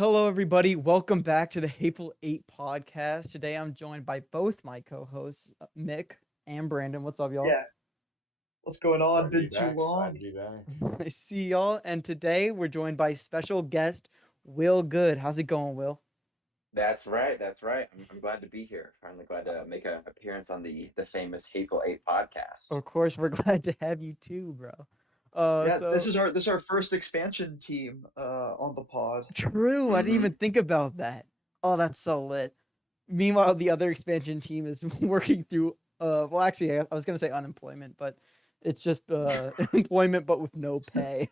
Hello, everybody. Welcome back to the Hateful Eight podcast. Today, I'm joined by both my co-hosts, Mick and Brandon. What's up, y'all? Yeah, what's going on? Glad to be Been too back. Glad long. to be back. I see y'all, and today we're joined by special guest Will Good. How's it going, Will? That's right. That's right. I'm glad to be here. Finally glad to make an appearance on the famous Hateful Eight podcast. Of course, we're glad to have you too, bro. Uh, Yeah, this so is our first expansion team on the pod. true. I didn't Mm-hmm. even think about that. Oh, that's so lit. Meanwhile, the other expansion team is working through. Well, actually, I was gonna say unemployment, but it's just employment, but with no pay.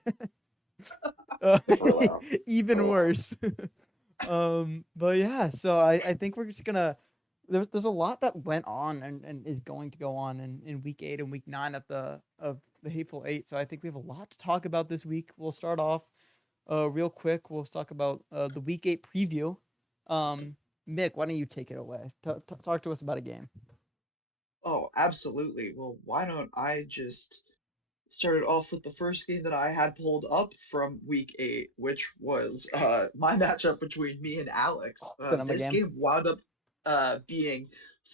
Uh, Bro. even Oh, worse. But yeah, so I think we're just gonna there's a lot that went on and is going to go on in week 8 and week 9 of the Hateful Eight. So I think we have a lot to talk about this week. We'll start off real quick. We'll talk about the week 8 preview. Um, Mick, why don't you take it away? Talk to us about a game. Oh, absolutely. Well, why don't I just start it off with the first game that I had pulled up from week 8, which was my matchup between me and Alex. Cinema This game. game wound up being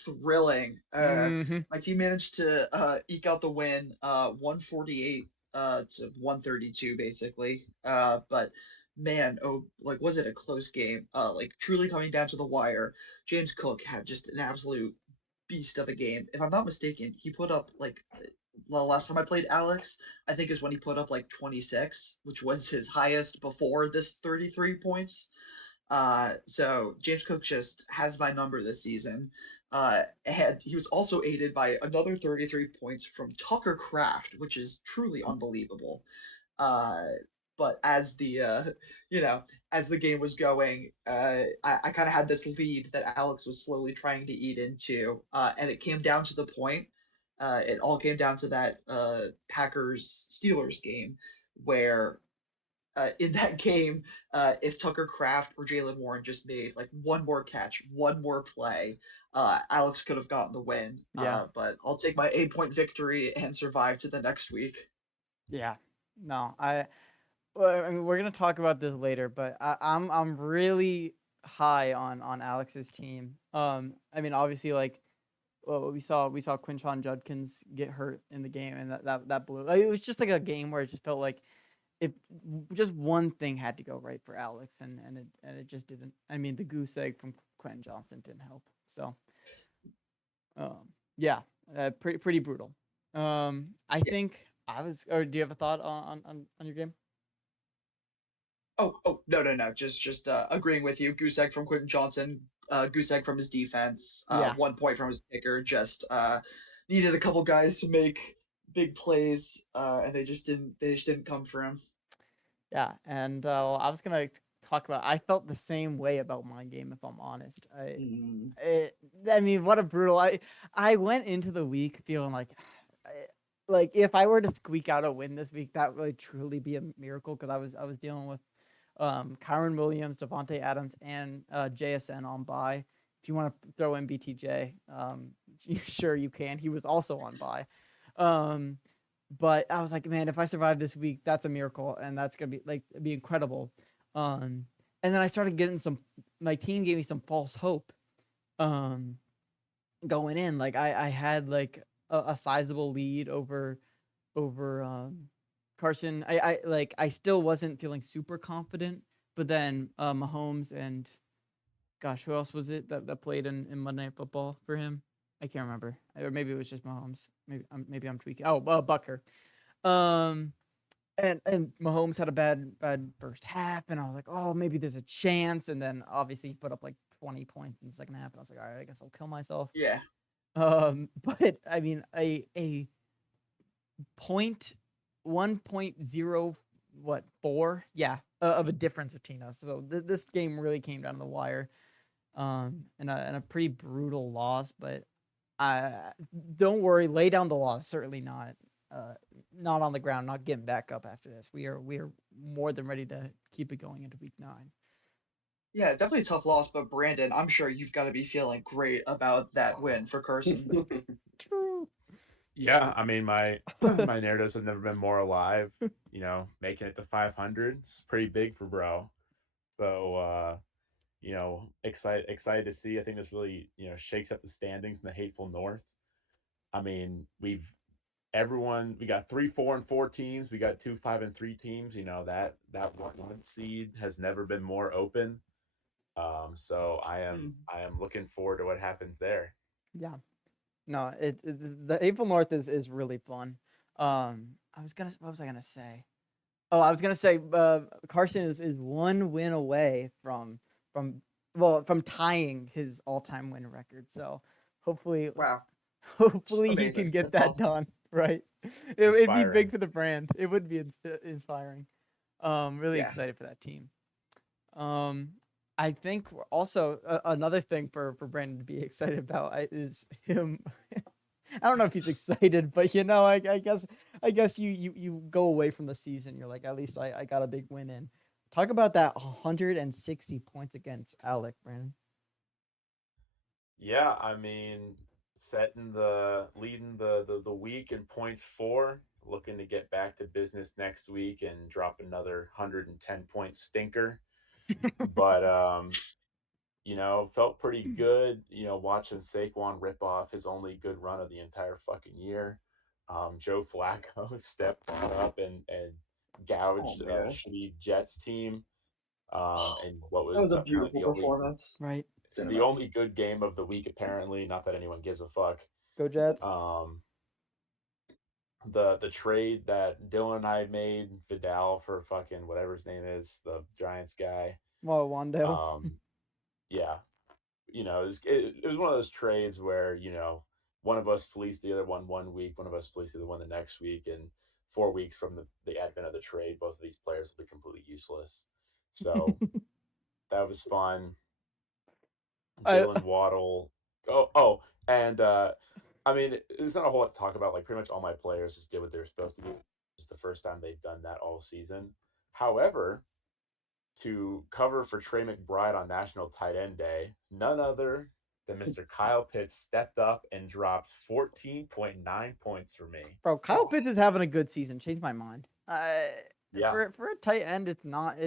thrilling. Mm-hmm. My team managed to eke out the win, 148 to 132, basically. But man, oh, like was it a close game? Like truly coming down to the wire. James Cook had just an absolute beast of a game. If I'm not mistaken, he put up like well, last time I played Alex, I think is when he put up like 26, which was his highest before this 33 points. So James Cook just has my number this season. And he was also aided by another 33 points from Tucker Craft, which is truly unbelievable. Uh, but as the you know as the game was going, I kind of had this lead that Alex was slowly trying to eat into, and it came down to the point. It all came down to that Packers Steelers game where in that game, if Tucker Craft or Jalen Warren just made like one more catch, one more play, Alex could have gotten the win. Yeah. But I'll take my 8 point victory and survive to the next week. Yeah. No, well, I mean, we're gonna talk about this later, but I'm really high on Alex's team. I mean, obviously, like well, we saw Quinshon Judkins get hurt in the game, and that blew. Like, it was just like a game where it just felt like if just one thing had to go right for Alex, and it just didn't. I mean, the goose egg from Quentin Johnson didn't help. So, yeah, pretty brutal. I Yeah. think I was. Or do you have a thought on your game? Oh, no, no, no. Just agreeing with you. Goose egg from Quentin Johnson. Goose egg from his defense. Yeah. 1 point from his kicker. Just needed a couple guys to make big plays, and they just didn't. They just didn't come for him. Yeah, and I was gonna talk about. I felt the same way about my game, if I'm honest. Mm. It, I mean, what a brutal. I went into the week feeling like, I, like if I were to squeak out a win this week, that would truly be a miracle because I was dealing with Kyron Williams, Devontae Adams, and JSN on bye. If you want to throw in BTJ, sure you can. He was also on bye. Um, but I was like, man, if I survive this week, that's a miracle, and that's gonna be incredible. And then I started getting some. My team gave me some false hope. Um, going in, like I had like a sizable lead over Carson. I still wasn't feeling super confident, but then Mahomes and gosh, who else was it that played in Monday Night Football for him? I can't remember, or maybe it was just Mahomes. Maybe I'm tweaking. Oh, Bucker. Um, and Mahomes had a bad first half, and I was like, oh, maybe there's a chance. And then obviously he put up like 20 points in the second half, and I was like, all right, I guess I'll kill myself. Yeah. But I mean, a point 1.0 what 4 yeah of a difference between us. So this game really came down to the wire. And a pretty brutal loss, but I don't worry, lay down the loss. Certainly not on the ground, not getting back up after this. We are more than ready to keep it going into week 9. Yeah, definitely a tough loss, but Brandon, I'm sure you've got to be feeling great about that win for Carson. True. yeah, I mean my narratives have never been more alive. Making it to 500. It's pretty big for bro. So excited to see. I think this really shakes up the standings in the hateful North. I mean, we got 3, 4, and 4 teams. We got 2, 5, and 3 teams. That one seed has never been more open. So I am looking forward to what happens there. Yeah. No, the April North is really fun. What was I gonna say? Oh, I was gonna say Carson is one win away from from tying his all-time win record. So hopefully Wow, hopefully he can amazing. get That's that awesome. done. Right. It'd be big Inspiring. for the brand. It would be inspiring. Really Yeah. excited for that team. Um, I think also another thing for Brandon to be excited about is him. I don't know if he's excited, but I guess you go away from the season. You're like, at least I got a big win in. Talk about that 160 points against Alec, Brandon. Yeah, I mean, leading the week in points for, looking to get back to business next week and drop another 110-point stinker. But felt pretty good, watching Saquon rip off his only good run of the entire fucking year. Joe Flacco stepped on up and Oh gouged a man, shitty Jets team. And what that was was a kind of beautiful performance. Right. the Cinema. only good game of the week, apparently. Not that anyone gives a fuck. Go Jets. Um, the trade that Dylan and I made, Vidal for fucking whatever his name is, the Giants guy. Well, Wandale. Yeah, it was one of those trades where one of us fleeced the other one week, one of us fleeced the other one the next week, and 4 weeks from the advent of the trade, both of these players will be completely useless. So that was fun. I Jalen Waddle. And I mean, there's not a whole lot to talk about. Like, pretty much all my players just did what they were supposed to do. It's the first time they've done that all season. However, to cover for Trey McBride on National Tight End Day, none other than Mr. Kyle Pitts stepped up and dropped 14.9 points for me. Bro, Kyle Oh, Pitts is having a good season. Changed my mind. Yeah, For a tight end, it's not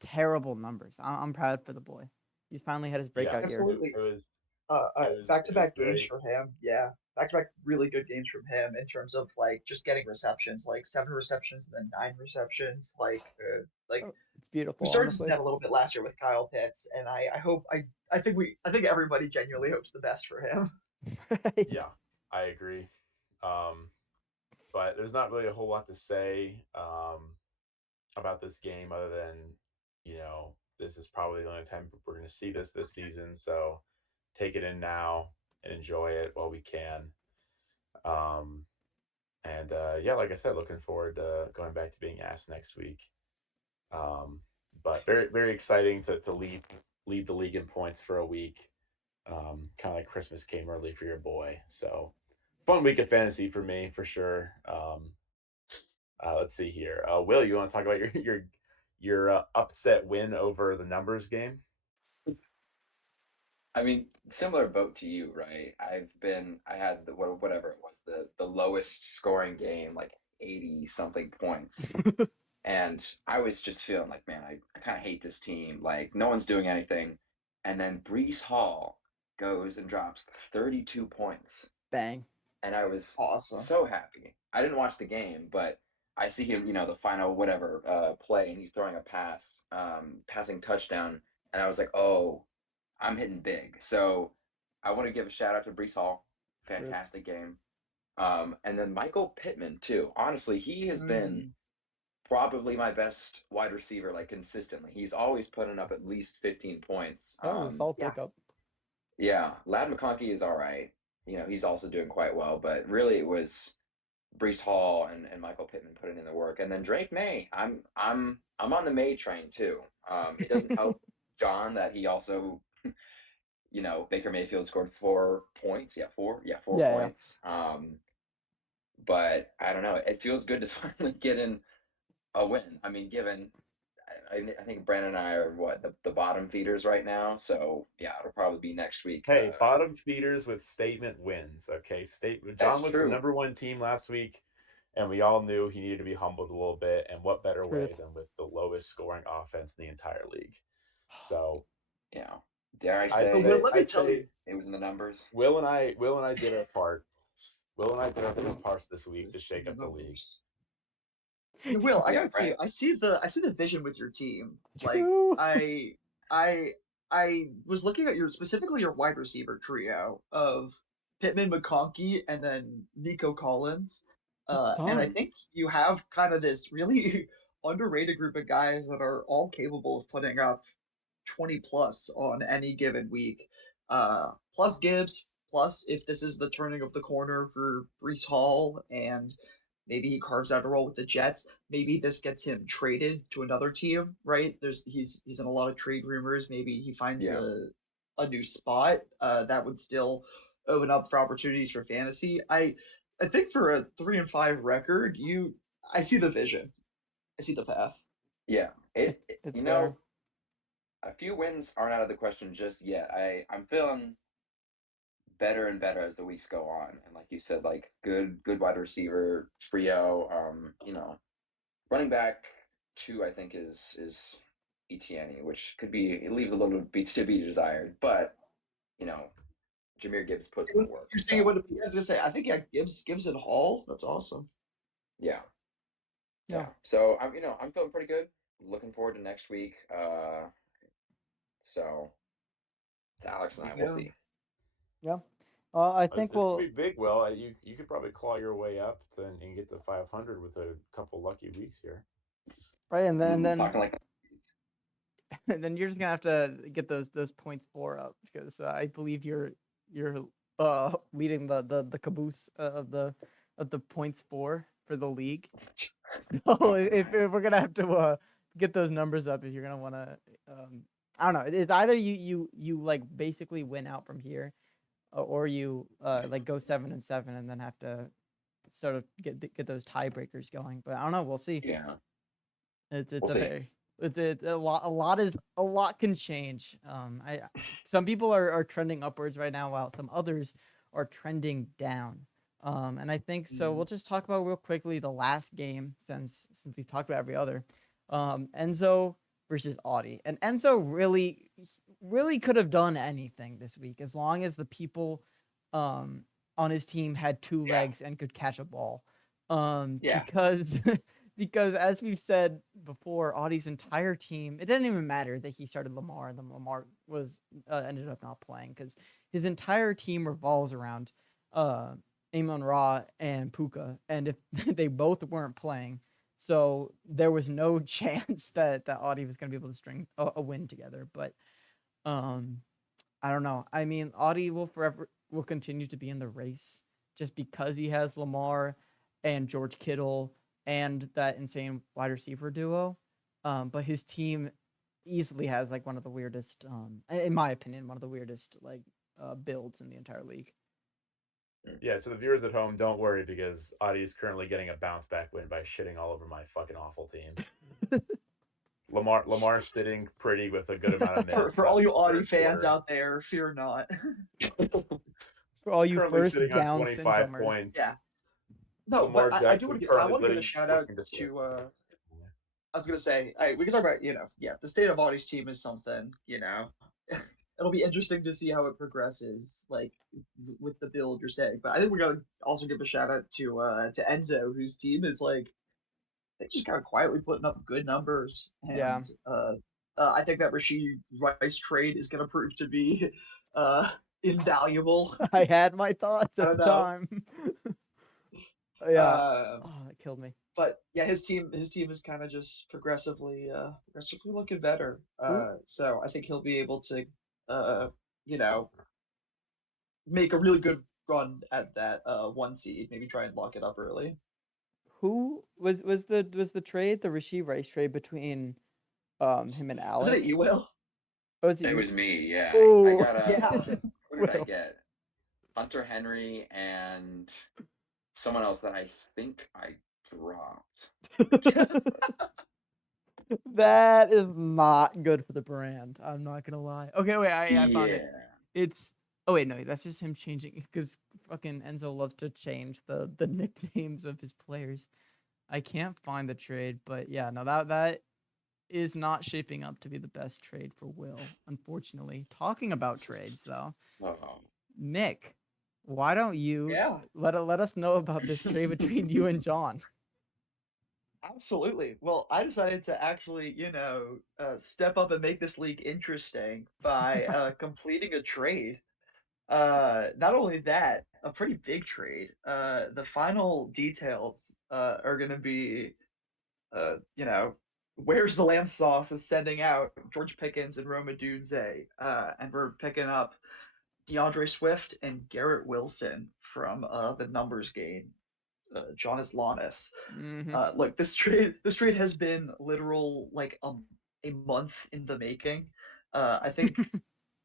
terrible numbers. I'm proud for the boy. He's finally had his yeah, breakout year. absolutely. it was Back-to-back games great. for him. Yeah, back-to-back really good games from him in terms of like just getting receptions, like 7 receptions and then 9 receptions. Like Oh, it's beautiful, we started to see honestly. that a little bit last year with Kyle Pitts, and I think everybody genuinely hopes the best for him. Right. Yeah, I agree. Um, but there's not really a whole lot to say about this game other than this is probably the only time we're going to see this season. So take it in now and enjoy it while we can. Um, and yeah, like I said, looking forward to going back to being asked next week. Um, but very very exciting to lead the league in points for a week. Kind of like Christmas came early for your boy. So fun week of fantasy for me for sure. Let's see here. Will, you want to talk about your upset win over the numbers game? I mean, similar boat to you, right? I had whatever it was, the lowest scoring game, like 80 something points. And I was just feeling like, man, I kind of hate this team. Like, no one's doing anything. And then Brees Hall goes and drops 32 points. Bang. And I was Awesome. so happy. I didn't watch the game, but I see him, the final whatever play, and he's throwing a passing touchdown. And I was like, oh, I'm hitting big. So I want to give a shout out to Brees Hall. Truth. Fantastic game. And then Michael Pittman, too. Honestly, he has been Mm, probably my best wide receiver, like consistently. He's always putting up at least 15 points. That was a solid yeah, pickup. Yeah, Lad McConkey is all right. He's also doing quite well, but really it was Brees Hall and Michael Pittman putting in the work. And then Drake May. I'm on the May train too. It doesn't help John that he also, Baker Mayfield scored 4 points. Yeah, four. Yeah, four Yeah, yeah. points. But I don't know. It feels good to finally get in a win. I mean, given I think Brandon and I are the bottom feeders right now. So yeah, it'll probably be next week. Hey, bottom feeders with statement wins. Okay, statement. That's John was the true. number one team last week, And we all knew he needed to be humbled a little bit. And what better way Truth. than with the lowest scoring offense in the entire league? So Yeah. Dare I I'd say Will, let me I'd tell say you. it was in the numbers? Will and I did our part. Will and I did our parts this week to It's shake the up the league. numbers. Yeah, Will, I Yeah, gotta tell right. you, I see the vision with your team. Like True. I was looking at specifically your wide receiver trio of Pittman, McConkey, and then Nico Collins. And I Fun. think you have kind of this really underrated group of guys that are all capable of putting up 20 plus on any given week. Plus Gibbs, plus if this is the turning of the corner for Brees Hall and maybe he carves out a role with the Jets, maybe this gets him traded to another team, right? He's in a lot of trade rumors. Maybe he finds Yeah. a new spot. That would still open up for opportunities for fantasy. I think for a 3-5 record, I see the vision. I see the path. Yeah. It's there. A few wins aren't out of the question just yet. I'm feeling better and better as the weeks go on. And like you said, like good wide receiver trio. Running back 2 I think is Etienne, which could be, it leaves a little bit to be desired, but Jahmyr Gibbs puts in the work. You're saying it would be, I was gonna say, I think yeah, Gibbs and Hall. That's awesome. Yeah. Yeah. Yeah. So I'm feeling pretty good. Looking forward to next week. So it's Alex and I. We'll see. Yeah. I This think could we'll be big, Will. You could probably claw your way up and get to 500 with a couple lucky weeks here. right, and then Talking like and then you're just gonna have to get those points 4 up because I believe you're leading the caboose of the points 4 for the league. So if we're gonna have to get those numbers up, if you're gonna want to, I don't know. It's either you like basically win out from here, or you like go 7-7 and then have to sort of get those tiebreakers going. But I don't know. We'll see. yeah. It's We'll a see. very it's a lot can change. Some people are trending upwards right now, while some others are trending down. And I think so. We'll just talk about real quickly the last game since we've talked about every other. Enzo versus Audi, and Enzo really could have done anything this week as long as the people on his team had 2 legs and could catch a ball. Yeah. Because because as we've said before, Audi's entire team, it didn't even matter that he started Lamar and then Lamar was ended up not playing because his entire team revolves around Amon Ra and Puka, and if they both weren't playing, so there was no chance that Audi was going to be able to string a win together. But I don't know. I mean, Audi will continue to be in the race just because he has Lamar and George Kittle and that insane wide receiver duo. But his team easily has like one of the weirdest, in my opinion, one of the weirdest like builds in the entire league. Yeah, so the viewers at home, don't worry because Audi is currently getting a bounce back win by shitting all over my fucking awful team. Lamar's sitting pretty with a good amount of minutes. For all you left in the Audi third fans quarter. out there, fear not. For all you Currently first sitting on down 25 syndromers. points. Yeah. No, Lamar but I do Jackson I currently want to give a shout out looking to slip. to I was gonna say, we can talk about, the state of Audie's team is something, it'll be interesting to see how it progresses, like with the build you're saying. But I think we gotta also give a shout out to Enzo, whose team is like they just kind of quietly putting up good numbers, and Yeah. I think that Rashid Rice trade is gonna prove to be invaluable. I had my thoughts I at don't the know. time. Yeah. That killed me. But yeah, his team is kind of just progressively looking better. So I think he'll be able to you know make a really good run at that 1 seed, maybe try and lock it up early. Who was the trade, the Rashid Rice trade between him and Was it Alec? you, Will? Oh, was it It you? was me, yeah. I Oh, got Yeah. who did I Will. get? Hunter Henry and someone else that I think I dropped. That is not good for the brand. I'm not gonna lie. Okay, wait, I found it. Yeah. It's oh wait, no, that's just him changing because fucking Enzo loves to change the nicknames of his players. I can't find the trade, but yeah, no, that is not shaping up to be the best trade for Will, unfortunately. Talking about trades, though, Oh. Nick, why don't you Yeah, let us know about this trade between you and John? absolutely. Well, I decided to actually, step up and make this league interesting by completing a trade. Not only that, a pretty big trade. The final details are going to be, uh, you know, where's the lamb sauce is sending out George Pickens and Roma Dunze, and we're picking up DeAndre Swift and Garrett Wilson from the numbers game. Jonas Lanis. Mm-hmm. Look, this trade has been literal like a month in the making. I think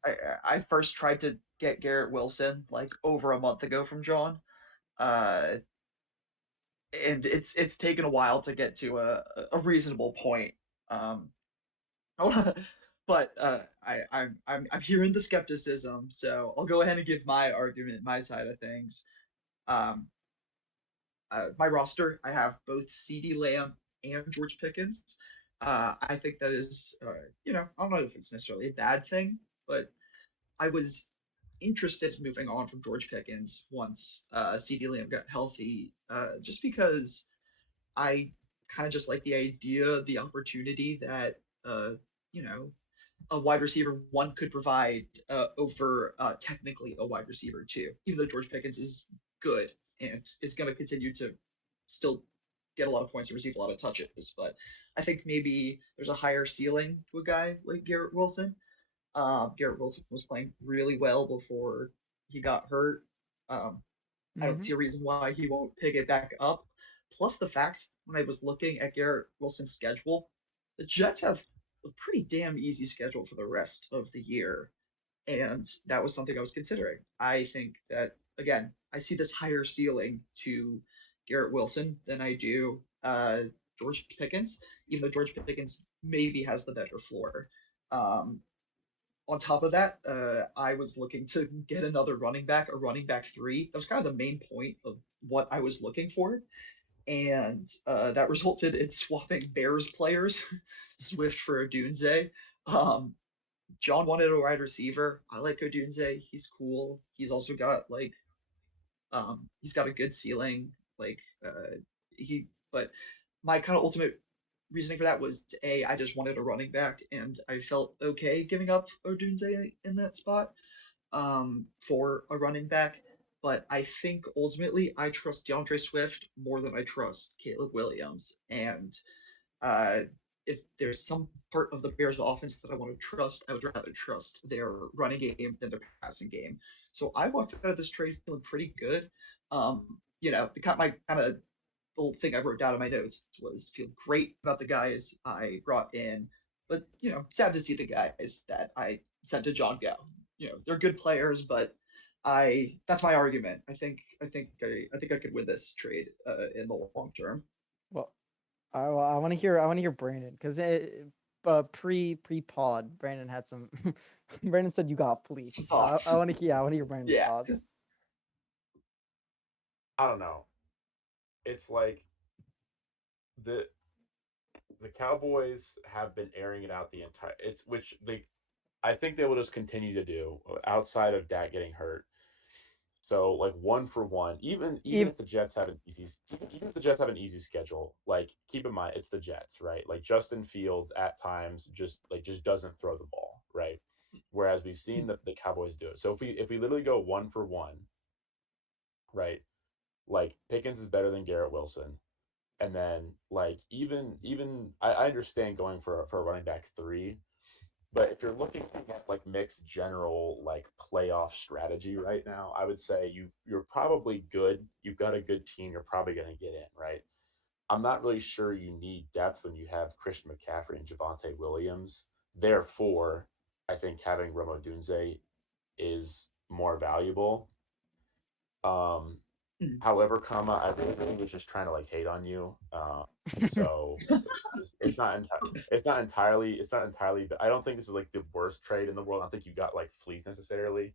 I I first tried to get Garrett Wilson like over a month ago from John, uh, and it's taken a while to get to a reasonable point. Um, but I'm hearing the skepticism, so I'll go ahead and give my argument, my side of things. Um, my roster, I have both CeeDee Lamb and George Pickens. I think that is, I don't know if it's necessarily a bad thing, but I was interested in moving on from George Pickens once CeeDee Lamb got healthy, just because I kind of just like the idea, the opportunity that, you know, a wide receiver one could provide over technically a wide receiver two, even though George Pickens is good and is going to continue to still get a lot of points and receive a lot of touches. But I think maybe there's a higher ceiling to a guy like Garrett Wilson. Garrett Wilson was playing really well before he got hurt. Um, I don't Mm-hmm. see a reason why he won't pick it back up. Plus, the fact when I was looking at Garrett Wilson's schedule, the Jets have a pretty damn easy schedule for the rest of the year. And that was something I was considering. I think that, again, I see this higher ceiling to Garrett Wilson than I do George Pickens, even though George Pickens maybe has the better floor. Um, on top of that, I was looking to get another running back, a running back three. That was kind of the main point of what I was looking for. And that resulted in swapping Bears players, Swift for Odunze. Um, John wanted a wide receiver. I like Odunze. He's cool. He's also got he's got a good ceiling. Like but my kind of ultimate reasoning for that was I just wanted a running back, and I felt okay giving up Odunze in that spot for a running back. But I think ultimately I trust DeAndre Swift more than I trust Caleb Williams. And uh, if there's some part of the Bears offense that I want to trust, I would rather trust their running game than their passing game. So I walked out of this trade feeling pretty good. My kind of little thing I wrote down in my notes was feel great about the guys I brought in, but sad to see the guys that I sent to John go. They're good players, but I that's my argument. I think I could win this trade in the long term. Well, I want to hear Brandon because pre pod Brandon had some. Brandon said you got fleeced, so I Thoughts? want to hear Brandon's Yeah. thoughts. I don't know. It's like the the Cowboys have been airing it out the entire. It's which they, I think they will just continue to do outside of Dak getting hurt. So like one for one, even Even if the Jets have an easy, even if the Jets have an easy schedule, like keep in mind it's the Jets, right? Like Justin Fields at times just doesn't throw the ball, right? Whereas we've seen the Cowboys do it. So if we literally go one for one, right? Like Pickens is better than Garrett Wilson, and then like even I understand going for a running back three, but if you're looking at like mixed general like playoff strategy right now, I would say you're probably good. You've got a good team. You're probably going to get in, right? I'm not really sure you need depth when you have Christian McCaffrey and Javante Williams. Therefore, I think having Romo Dunze is more valuable. Um, However, comma, I really was just trying to like hate on you. So it's not entirely. But I don't think this is like the worst trade in the world. I don't think you got like fleas necessarily.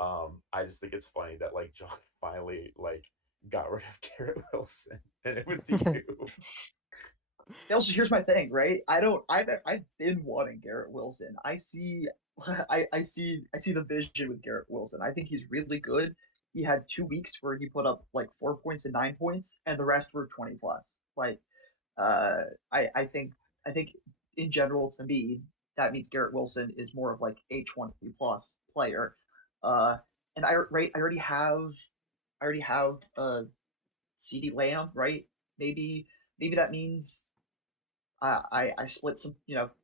I just think it's funny that like John finally like got rid of Garrett Wilson, and it was to you. Also, here's my thing, right? I've been wanting Garrett Wilson. I see I see the vision with Garrett Wilson. I think he's really good. He had 2 weeks where he put up like 4 points and 9 points, and the rest were 20 plus. Like, uh, I think in general to me that means Garrett Wilson is more of like a 20 plus player. Uh, and I already have CD Lamb, right? Maybe that means I split some,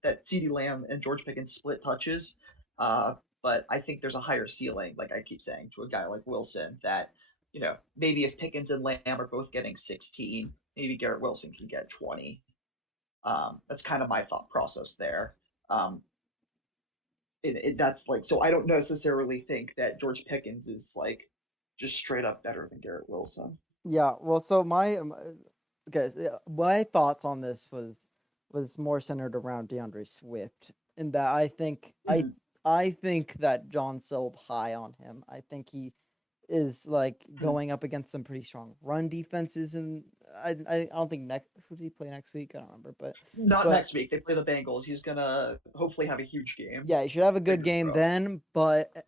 that CeeDee Lamb and George Pickens split touches. But I think there's a higher ceiling, like I keep saying, to a guy like Wilson that, maybe if Pickens and Lamb are both getting 16, maybe Garrett Wilson can get 20. That's kind of my thought process there. Um, that's like, so I don't necessarily think that George Pickens is like just straight up better than Garrett Wilson. Yeah, well, so my thoughts on this was more centered around DeAndre Swift, in that I think that John sold high on him. I think he is like going up against some pretty strong run defenses, and I don't think who does he play next week? I don't remember, Not but next week. They play the Bengals. He's gonna hopefully have a huge game. yeah, he should have a good Fingers game crossed. then. But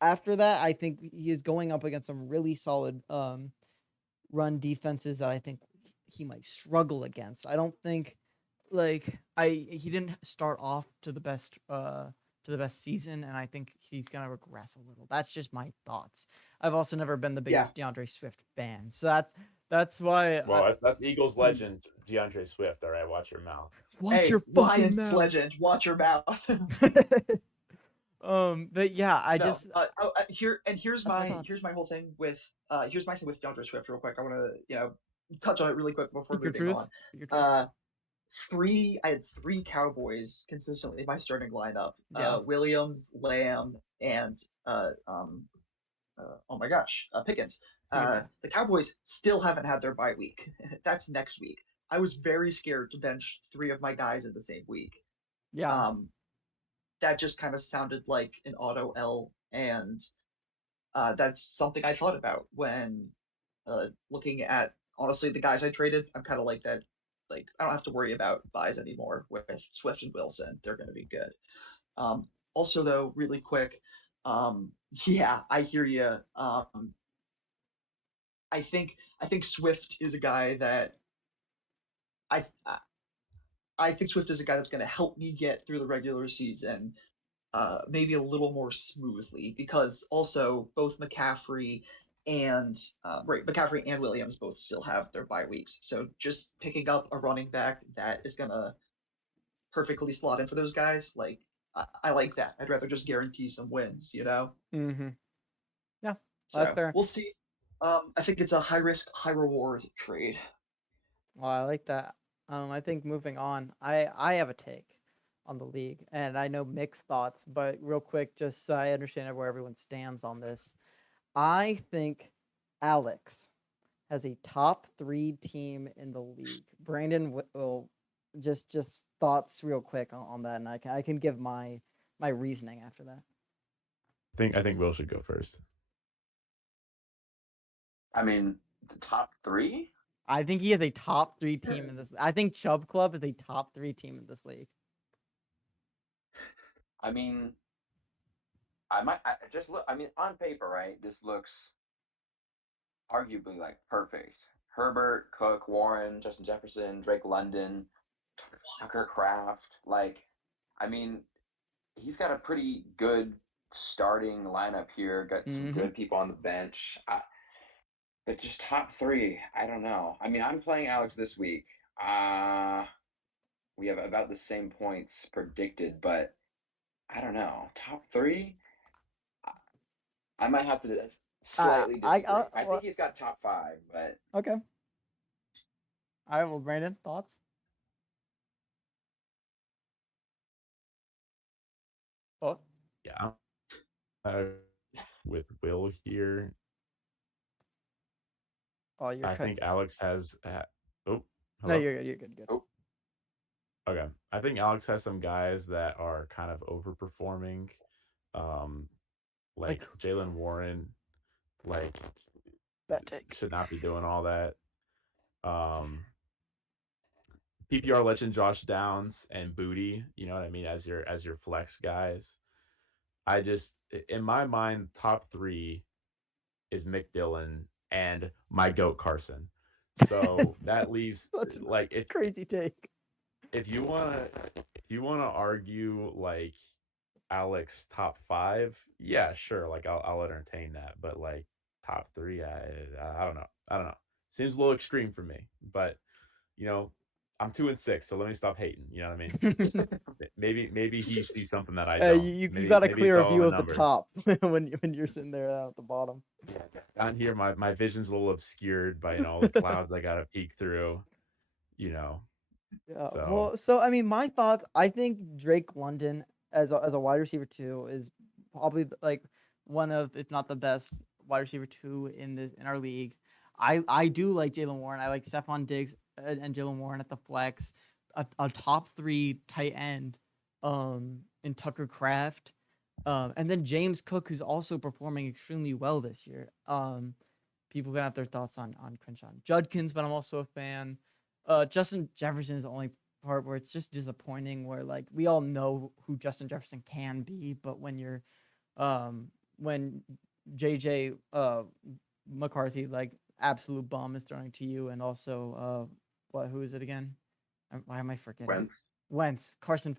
after that, I think he is going up against some really solid run defenses that I think he might struggle against. I don't think he didn't start off to the best season, and I think he's gonna regress a little. That's just my thoughts. I've also never been the biggest DeAndre Swift fan, so that's why. Well, that's Eagles legend DeAndre Swift. All right, watch your mouth. Watch Hey, your fucking Lions mouth. legend, watch your mouth. But yeah, here's my whole thing with DeAndre Swift real quick. I want to touch on it really quick before moving on. I had three Cowboys consistently in my starting lineup. Williams, Lamb, and oh my gosh, Pickens. The Cowboys still haven't had their bye week. That's next week. I was very scared to bench three of my guys in the same week. Yeah. That just kind of sounded like an auto L, and that's something I thought about when looking at, honestly, the guys I traded. I'm kind of like that. Like, I don't have to worry about buys anymore with Swift and Wilson. They're going to be good. Also, though, really quick, yeah, I hear you. I think Swift is a guy that I I think Swift is a guy that's going to help me get through the regular season maybe a little more smoothly, because also both McCaffrey and Williams both still have their bye weeks. So just picking up a running back that is going to perfectly slot in for those guys, like, I like that. I'd rather just guarantee some wins, Mm-hmm. Yeah, so that's fair. we'll see. I think it's a high risk, high reward trade. Well, I like that. I think moving on, I have a take on the league, and I know mixed thoughts, but real quick, just so I understand where everyone stands on this, I think Alex has a top 3 team in the league. Brandon will just thoughts real quick on that, and I can give my reasoning after that. I think Will should go first. I mean, the top 3? I think he has a top 3 team in this. I think Chub Club is a top 3 team in this league. I mean, just look. I mean, on paper, right? This looks arguably like perfect. Herbert, Cook, Warren, Justin Jefferson, Drake London, Tucker Kraft. Like, I mean, he's got a pretty good starting lineup here. Got some good people on the bench. But just top 3, I don't know. I mean, I'm playing Alex this week. We have about the same points predicted, but I don't know. Top 3? I might have to slightly disagree. I think he's got top 5, but okay. All right. Well, Brandon, thoughts? Oh, yeah. With Will here. Oh, I think Alex has. Oh, hello? No, you're good. Oh. Okay, I think Alex has some guys that are kind of overperforming. Like Jalen Warren, like Bad take. should not be doing all that. PPR legend Josh Downs and Booty, you know what I mean, as your flex guys. I just, in my mind, top 3 is Mick Dillon and my goat Carson. So that leaves Such a like crazy take. if you wanna argue like Alex top 5, yeah, sure, like I'll entertain that. But like top 3, I don't know. I don't know. Seems a little extreme for me, but you know, I'm 2-6, so let me stop hating. You know what I mean? Maybe he sees something that I don't. You Maybe got a maybe it's clearer all in view the of the numbers. top when you're sitting there at the bottom. Yeah, down here, my vision's a little obscured by all the clouds I gotta peek through. You know, Yeah. so Well, so I mean, my thoughts. I think Drake London as a wide receiver 2 is probably like one of, if not the best wide receiver 2 in our league. I do like Jalen Warren. I like Stephon Diggs and Jalen Warren at the flex. A top 3 tight end, in Tucker Craft, and then James Cook, who's also performing extremely well this year. People gonna have their thoughts on Crenshaw and Judkins, but I'm also a fan. Justin Jefferson is the only part where it's just disappointing. Where like we all know who Justin Jefferson can be, but when JJ McCarthy, like absolute bum, is throwing to you, and also who is it again? Why am I forgetting? Wentz, Carson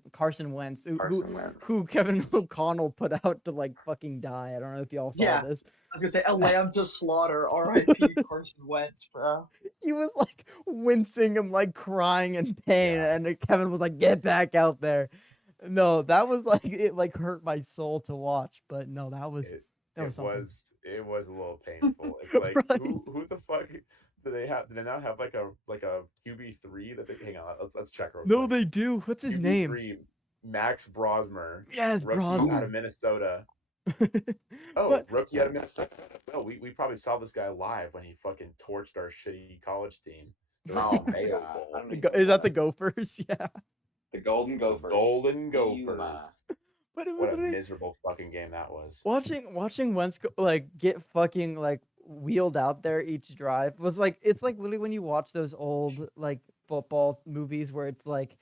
Wentz, who Kevin O'Connell put out to like fucking die. I don't know if y'all saw Yeah. this. I was gonna say a lamb to slaughter. R.I.P. Carson Wentz, bro. He was like wincing and like crying in pain, Yeah. and Kevin was like, "Get back out there." No, that was like it like hurt my soul to watch. But no, that was something. it was a little painful. It's like Right. who the fuck do they have? Do they not have like a QB3 that they hang on? Let's check real No, quick. they do. What's his name? QB3 Max Brosmer, Yes, rookie out Brosmer. of Minnesota. Oh, But rookie out of Minnesota. No, we probably saw this guy live when he fucking torched our shitty college team. Oh my Mayo god! Bowl. I don't even is know that the Gophers? Yeah. the Golden The Gophers. Golden Gophers. Yuma. But it was What a literally miserable fucking game that was. watching Wentz like get fucking like wheeled out there each drive was like, it's like literally when you watch those old like football movies where it's like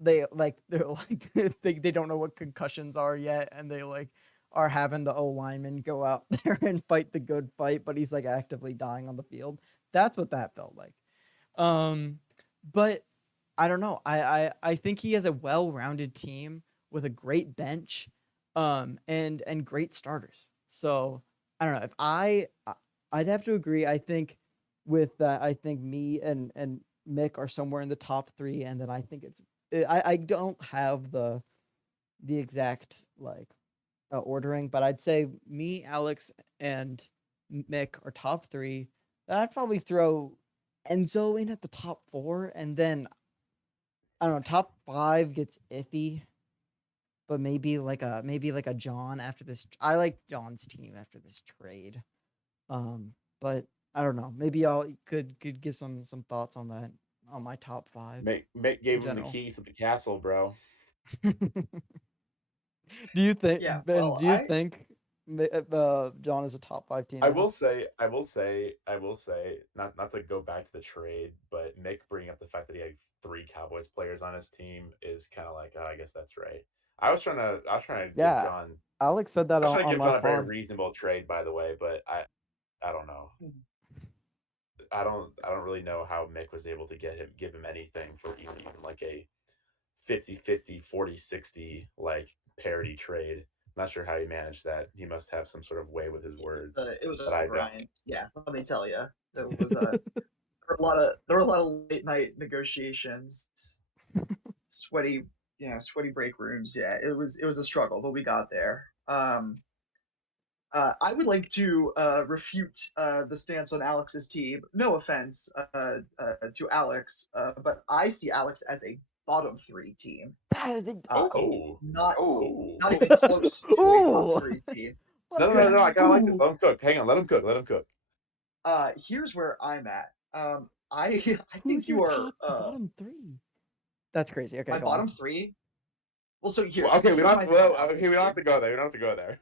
they're like they don't know what concussions are yet, and they like are having the O lineman go out there and fight the good fight, but he's like actively dying on the field. That's what that felt like. But I don't know. I think he has a well-rounded team with a great bench, and great starters. So I don't know if I'd have to agree. I think with that, I think me and Mick are somewhere in the top 3, and then I think I don't have the exact like ordering, but I'd say me, Alex, and Mick are top 3. Then I'd probably throw Enzo in at the top 4, and then I don't know, top 5 gets iffy, but maybe like a John after this. I like John's team after this trade. But I don't know. Maybe y'all could give some thoughts on that, on my top 5. Mick gave him the general. keys to the castle, bro. Do you think, Yeah, Ben? well, Do you think John is a top 5 team? I now? will say, not to go back to the trade, but Mick bringing up the fact that he had 3 Cowboys players on his team is kind of like, oh, I guess that's right. I was trying to Yeah, give John. Alex said that I was trying to on give John last a very pod. reasonable trade, by the way, but I don't know. I don't really know how Mick was able to give him anything for even like a 50-50, 40-60 like parity trade. I'm not sure how he managed that. He must have some sort of way with his words. It was but a I don't. grind. Yeah, let me tell you, there was there were a lot of late night negotiations, sweaty sweaty break rooms. Yeah, it was a struggle, but we got there. I would like to refute the stance on Alex's team. No offense to Alex, but I see Alex as a bottom 3 team. That is Not Oh, not even close to a Ooh. top 3 team. No. I kind of like this. Let him cook. Hang on. Let him cook. Here's where I'm at. I think Who's you your are top bottom 3? That's crazy. Okay, my go bottom on. 3. Well, so here. Well, okay, we here's don't my have, thing well, about okay, this we don't have game. to go there. We don't have to go there.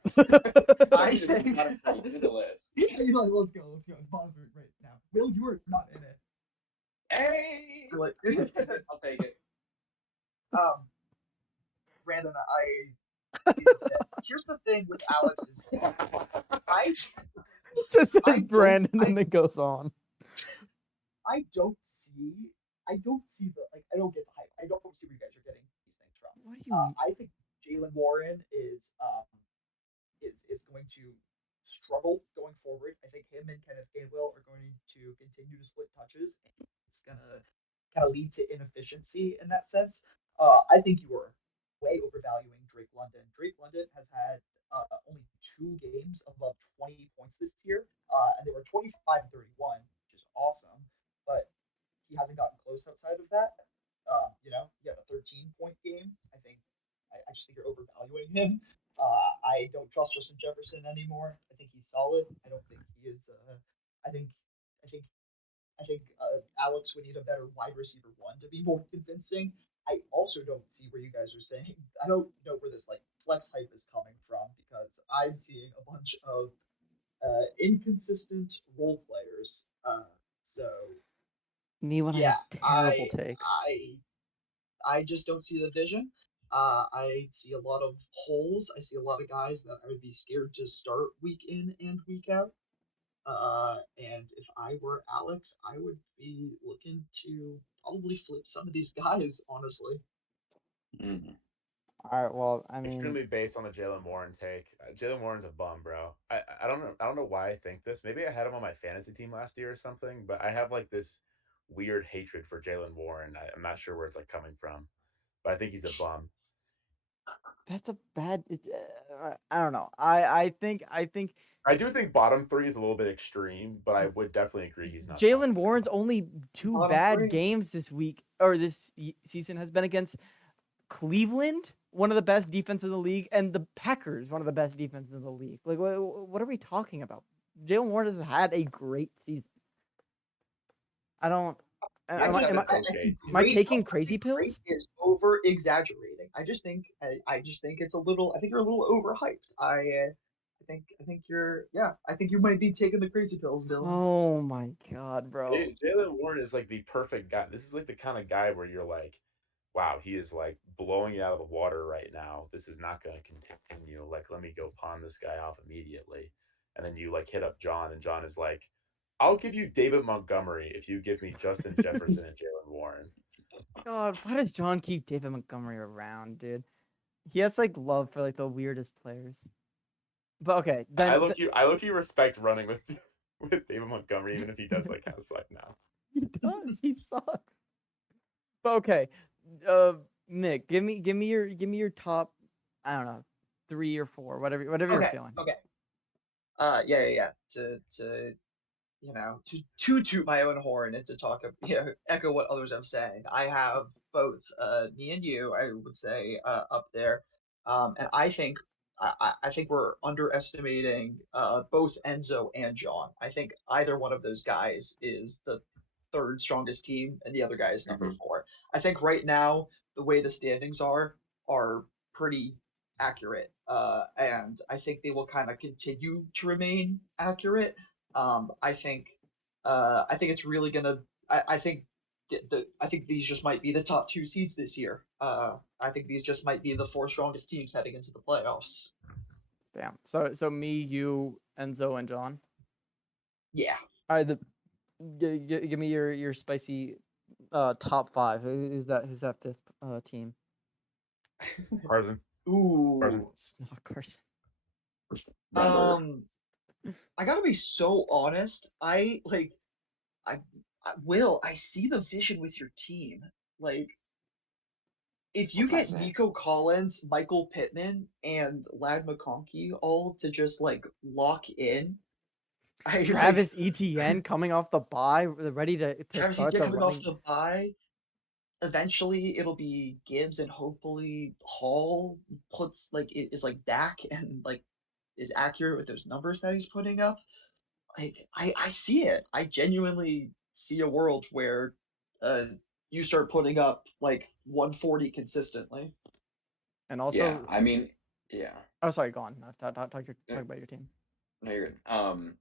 I Give me the think. bottom three. Give me the list. Yeah, let's go. Bottom three right now. Will, you are not in it. Hey, You're like, I'll take it. Brandon, here's the thing with Alex's team. I Just I says don't Brandon I and then goes on. I don't see I don't see the like I don't get the hype. I don't see where you guys are getting these things from. What do you? I think Jalen Warren is going to struggle going forward. I think him and Kenneth Gainwell are going to continue to split touches. And it's gonna kind of lead to inefficiency in that sense. I think you are way overvaluing Drake London. Drake London has had only 2 games above 20 points this year, and they were 25 and 31, which is awesome. But he hasn't gotten close outside of that. He had a 13-point game. I just think you're overvaluing him. I don't trust Justin Jefferson anymore. I think he's solid. I don't think he is. I think I think I think Alex would need a better wide receiver one to be more convincing. I also don't see where you guys are saying. I don't know where this like flex hype is coming from because I'm seeing a bunch of inconsistent role players. So Me when I have yeah, terrible takes. I just don't see the vision. I see a lot of holes. I see a lot of guys that I would be scared to start week in and week out. And if I were Alex, I would be looking to probably flip some of these guys, honestly. Mm. All right. Well, I mean, Extremely based on the Jalen Warren take. Jalen Warren's a bum, bro. I don't know. I don't know why I think this. Maybe I had him on my fantasy team last year or something. But I have like this weird hatred for Jalen Warren. I'm not sure where it's like coming from, but I think he's a bum. that's a bad. I don't know. I think I do think bottom three is a little bit extreme, but I would definitely agree he's not. Jalen Warren's only 2 Bottom bad three. games this week or this season has been against Cleveland, one of the best defenses in the league, and the Packers, one of the best defenses in the league. Like, what are we talking about? Jalen Warren has had a great season. I don't. Yeah, Am I, he's am had I, an okay am I Great- taking crazy Great pills? is over exaggerating. I just think it's a little. I think you're a little overhyped. I think you're. Yeah, I think you might be taking the crazy pills, Dylan. Oh my god, bro. Jalen Warren is like the perfect guy. This is like the kind of guy where you're like, wow, he is like blowing it out of the water right now. This is not going to continue. Like, let me go pawn this guy off immediately. And then you like hit up John, and John is like, I'll give you David Montgomery if you give me Justin Jefferson and Jalen Warren. God, why does John keep David Montgomery around, dude? He has like love for like the weirdest players. But okay, then I look you respect running with with David Montgomery, even if he does like kind of suck now. he does. He sucks. But okay, Nick, give me your top. I don't know, 3 or 4, whatever you're Okay. feeling. Okay. Yeah. To to toot my own horn and to talk of echo what others have said. I have both me and you, I would say, up there. And I think we're underestimating both Enzo and John. I think either one of those guys is the third strongest team and the other guy is number Mhm. 4. I think right now the way the standings are pretty accurate. And I think they will kind of continue to remain accurate. I think it's really gonna. I think I think these just might be the top 2 seeds this year. I think these just might be the 4 strongest teams heading into the playoffs. Damn. So me, you, Enzo, and John. Yeah. All right. Give me your spicy top 5. Who's that? Who's that 5th team? Carson. Ooh. Carson. It's not Carson. I gotta be so honest. I Will. I see the vision with your team. Like, if you What can I get say? Nico Collins, Michael Pittman, and Lad McConkey all to just like lock in, Travis Etienne coming off the bye, ready to Travis start Etienne the coming off running. the bye. Eventually, it'll be Gibbs and hopefully Hall is like Dak and like is accurate with those numbers that he's putting up. Like I see it. I genuinely see a world where uh you start putting up like 140 consistently. And also, I mean, yeah. oh, sorry, go on. Talk about your team. No, you're good.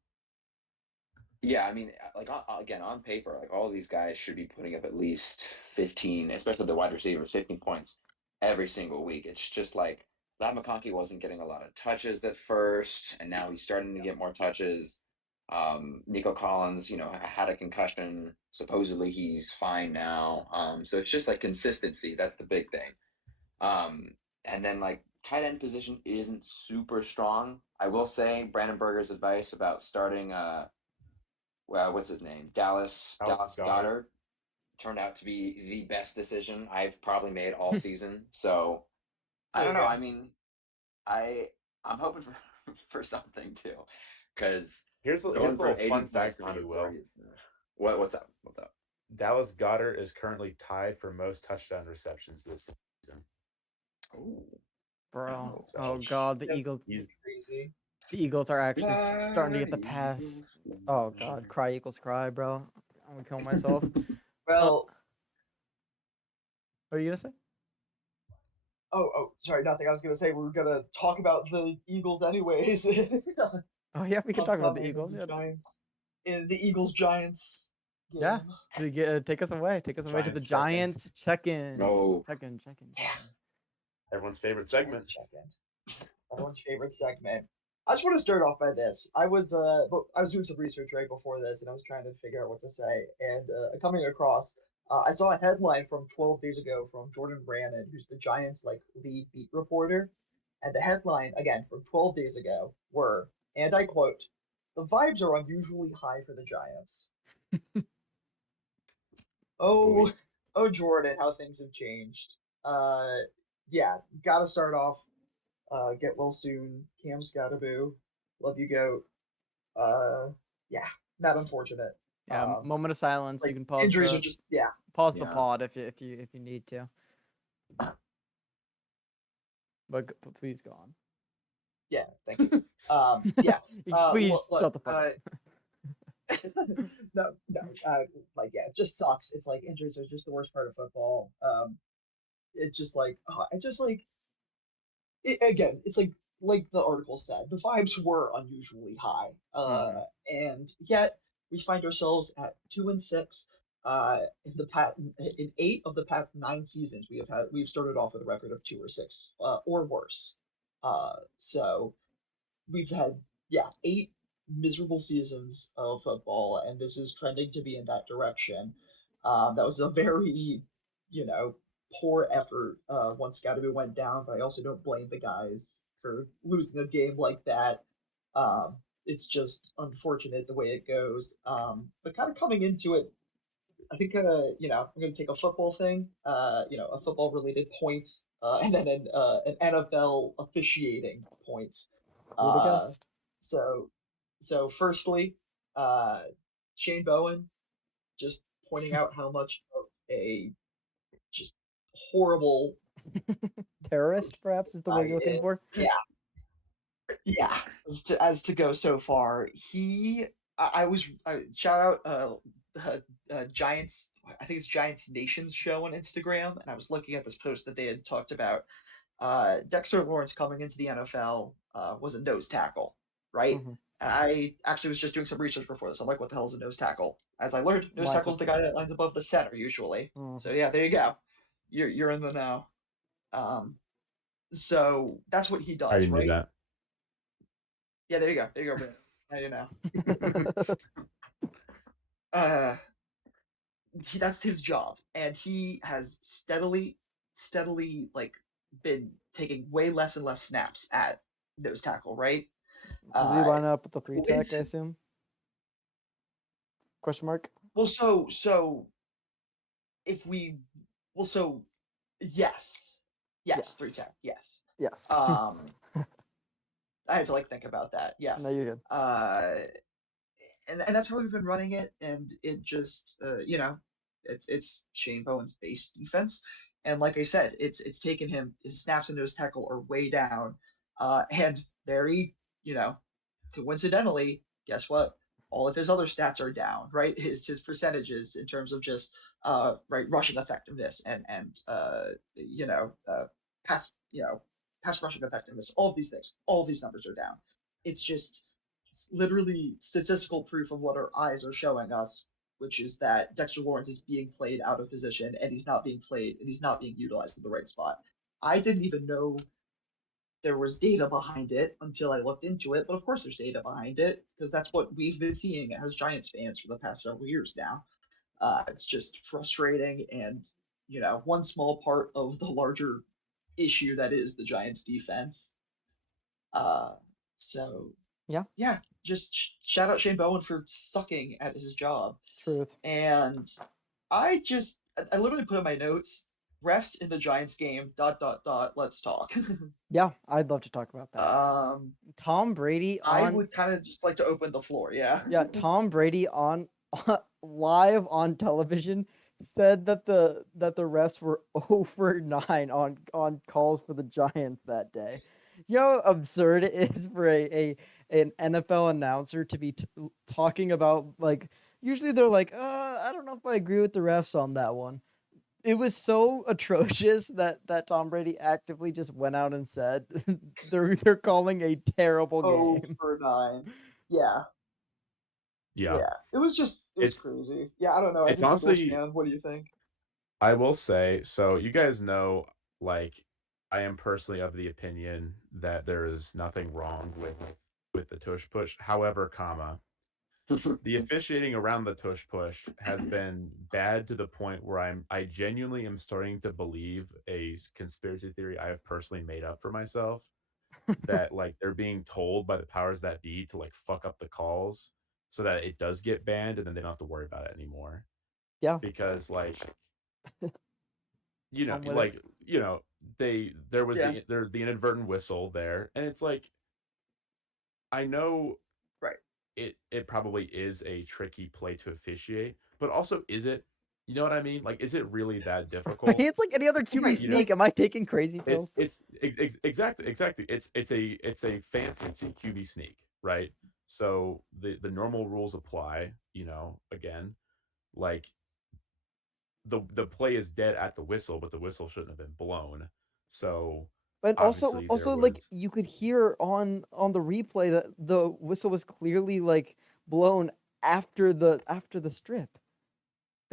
Yeah, I mean, like again, on paper, like all of these guys should be putting up at least 15, especially the wide receivers, 15 points every single week. It's just like Ladd McConkey wasn't getting a lot of touches at first, and now he's starting to get more touches. Nico Collins, had a concussion. Supposedly he's fine now. So it's just like consistency. That's the big thing. And then like tight end position isn't super strong. I will say Brandon Berger's advice about starting what's his name? Dallas Goddard turned out to be the best decision I've probably made all season. So I don't know. I mean, I'm hoping for something too, because Here's a going for little 80 fun fact points for you, on Will. 40 is what's up? What's up? Dallas Goddard is currently tied for most touchdown receptions this season. Ooh. Bro. So Oh God, the He's Crazy. The Eagles are actually starting to get the Bloody pass. Eagles. Oh God, cry Eagles cry, bro. I'm gonna kill myself. Well, What are you gonna say? sorry, nothing. I was gonna say we were gonna talk about the Eagles anyways. Oh yeah, we can talk about the Upcoming Eagles. Yeah. Giants. In the Eagles Giants game. Yeah. Take us away. Take us away to the Giants Giants check-in. No. Check-in. everyone's favorite Giants segment. check-in. Everyone's favorite segment. I just want to start off by this. I was doing some research right before this, and I was trying to figure out what to say. And coming across, I saw a headline from 12 days ago from Jordan Brannon, who's the Giants lead beat reporter, and the headline again from 12 days ago were, and I quote, "The vibes are unusually high for the Giants." Oh, oh, Jordan, how things have changed. Yeah, gotta start off. Get well soon, Cam Scottaboo. Love you, goat. Yeah, not unfortunate. Yeah. Moment of silence. You can pause injuries the are just pause the Yeah. pod if you need to. But please go on. Yeah. Thank you. Yeah. Please look, shut the fuck up. no, yeah, it just sucks. It's like injuries are just the worst part of football. It's just like, again, it's like the article said, the vibes were unusually high, and yet we find ourselves at 2-6. In 8 of the past 9 seasons, we've started off with a record of 2 or 6, or worse. So we've had 8 miserable seasons of football, and this is trending to be in that direction. That was a very, poor effort once Scotty went down, but I also don't blame the guys for losing a game like that. It's just unfortunate the way it goes. But kind of coming into it, I think I'm going to take a football thing, a football related point, and then an NFL officiating point. Who the Uh, guest? so firstly, Shane Bowen just pointing out how much of a just horrible Terrorist, perhaps, is the word you're looking for. Yeah, as to go so far. Shout out Giants. I think it's Giants Nations show on Instagram, and I was looking at this post that they had talked about. Dexter Lawrence coming into the NFL was a nose tackle, right? Mhm. And I actually was just doing some research before this. I'm like, what the hell is a nose tackle? As I learned, nose Lines tackle is the guy that lines above the center usually. So yeah, there you go. You're in the know. So that's what he does, I didn't right? do that. Yeah, there you go. There you go, man. Now you know. That's his job, and he has steadily been taking way less and less snaps at nose tackle, right? Does he line up with the 3 tech, I Winston- assume? Question mark? Well, so if we, well, so yes, 3-10, yes. Yes. I had to think about that. Yes. No, you're good. And that's how we've been running it, and it just it's Shane Bowen's base defense, and like I said, it's taken him, his snaps and nose tackle are way down, and very coincidentally, guess what? All of his other stats are down, right? His percentages in terms of just rushing effectiveness and pass rushing effectiveness, all of these things, all of these numbers are down. It's just literally statistical proof of what our eyes are showing us, which is that Dexter Lawrence is being played out of position and he's not being utilized in the right spot. I didn't even know there was data behind it until I looked into it, but of course there's data behind it because that's what we've been seeing as Giants fans for the past several years now. It's just frustrating and, one small part of the larger issue that is the Giants defense. Uh, so yeah, just shout out Shane Bowen for sucking at his job. Truth. And I literally put in my notes, refs in the Giants game, ... let's talk. Yeah, I'd love to talk about that. Tom Brady I on would kind of just like to open the floor, yeah. yeah, Tom Brady on live on television said that the refs were 0 for 9 on calls for the Giants that day. You know how absurd it is for an NFL announcer to be talking about, like, usually they're like, I don't know if I agree with the refs on that one. It was so atrocious that Tom Brady actively just went out and said they're calling a terrible 0 game. for 9. Yeah. Yeah. It was It's crazy. Yeah, I don't know. As it's an Eagles honestly, fan, what do you think? I will say, so you guys know, like, I am personally of the opinion that there is nothing wrong with the tush push. However, the officiating around the tush push has been bad to the point where I genuinely am starting to believe a conspiracy theory I have personally made up for myself, that like they're being told by the powers that be to like fuck up the calls so that it does get banned and then they don't have to worry about it anymore. Yeah, Because like I'm with it. like there was Yeah. the inadvertent whistle there, and it's like, I know Right. it probably is a tricky play to officiate, but also, is it? You know what I mean? Like, is it really that difficult? It's like any other QB Right, You know, sneak. Am I taking crazy pills? exactly. It's a fancy QB sneak, right? So the normal rules apply. Again, like the play is dead at the whistle, but the whistle shouldn't have been blown. So But also, obviously there like, was. you could hear on the replay that the whistle was clearly like blown after the strip.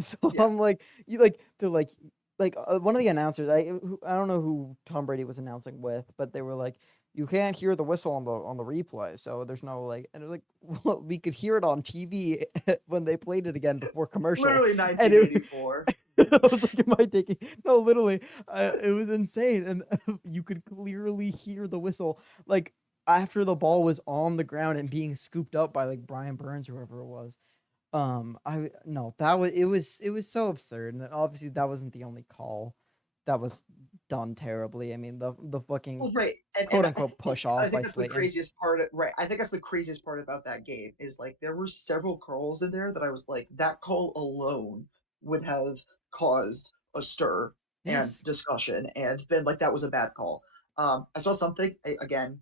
So Yeah. I'm like, they're like one of the announcers. I don't know who Tom Brady was announcing with, but they were like, you can't hear the whistle on the replay, so there's no, like, and they're like, well, we could hear it on TV when they played it again before commercial. Literally And it, 1984. I was like, am I taking? No, literally, it was insane, and you could clearly hear the whistle, like, after the ball was on the ground and being scooped up by, like, Brian Burns or whoever it was. I no, that was it was so absurd, and obviously that wasn't the only call that was done terribly. I mean, the fucking Well, right, quote and unquote push I off by think that's the Slayton. craziest part. Right, I think that's the craziest part about that game is like there were several calls in there that I was like, that call alone would have caused a stir and Yes, discussion and been like that was a bad call. I saw something again.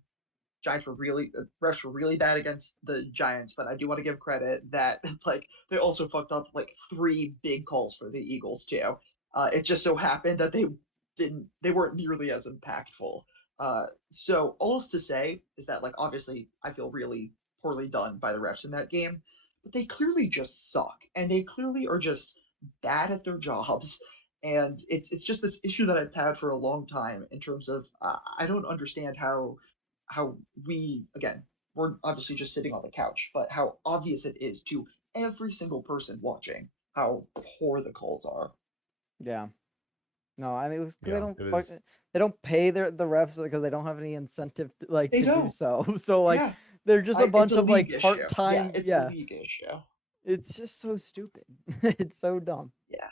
Refs were really bad against the Giants, but I do want to give credit that like they also fucked up like 3 big calls for the Eagles too. It just so happened that they weren't nearly as impactful. So all to say is that like obviously I feel really poorly done by the refs in that game, but they clearly just suck and they clearly are just bad at their jobs. And it's just this issue that I've had for a long time in terms of I don't understand how we again we're obviously just sitting on the couch, but how obvious it is to every single person watching how poor the calls are. yeah. No, I mean, it was 'cause Yeah, it was. they don't pay the refs because they don't have any incentive They to do don't. so. So, like, Yeah, they're just a it's bunch a of, league like, issue. Yeah, part-time. it's a Yeah, league issue. it's just so stupid. It's so dumb. Yeah,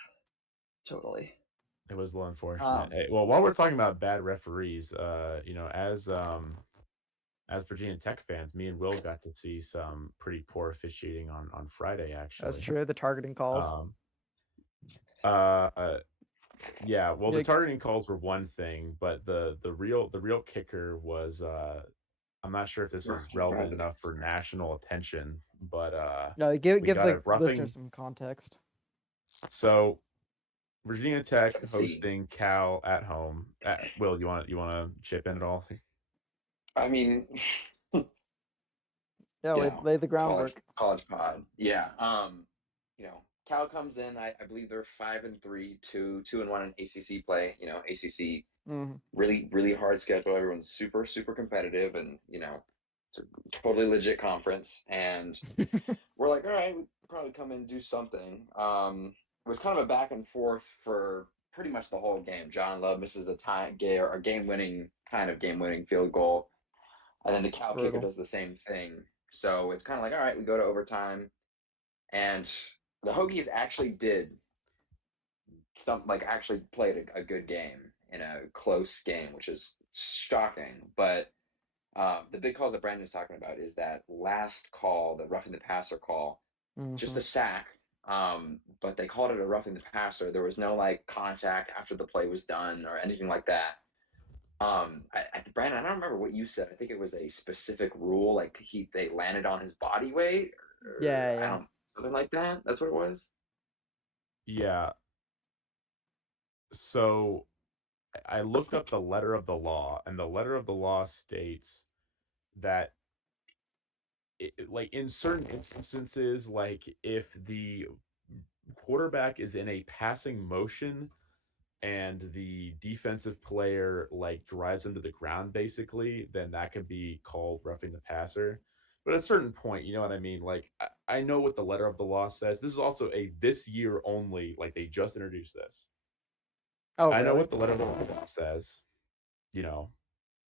totally. It was a little unfortunate. Um, Hey, well, while we're talking about bad referees, as Virginia Tech fans, me and Will got to see some pretty poor officiating on Friday, That's actually. true. The targeting calls. Um, uh, yeah. Well, the Like, targeting calls were one thing, but the real kicker was, I'm not sure if this was relevant enough for national attention, but no, we give got the a roughing. listeners some context. So Virginia Tech It's like a C. hosting Cal at home. Will, you want to chip in at all? I mean, Yeah, you lay, know, lay the groundwork. college pod. Yeah. You know, Cal comes in. I believe they're 5-3, 2-1 in ACC play. You know, ACC Mhm. really really hard schedule. Everyone's super super competitive, and you know, it's a totally legit conference. And we're like, all right, we probably come in and do something. It was kind of a back and forth for pretty much the whole game. John Love misses the game winning field goal, and then the Cal kicker Brutal. does the same thing. So it's kind of like, all right, we go to overtime, and the Hokies actually did actually played a good game in a close game, which is shocking. But the big calls that Brandon's talking about is that last call, the roughing the passer call, just Mhm. a sack. But they called it a roughing the passer. There was no like contact after the play was done or anything like that. Brandon, I don't remember what you said. I think it was a specific rule, like they landed on his body weight, Yeah, or I yeah. don't something like that. That's what it was. Yeah. So I looked up the letter of the law, and the letter of the law states that like in certain instances, like if the quarterback is in a passing motion and the defensive player like drives him to the ground basically, then that could be called roughing the passer. But at a certain point, you know what I mean? Like I know what the letter of the law says. This is also a this year only, like they just introduced this. Oh, I know really? what the letter of the law says, you know.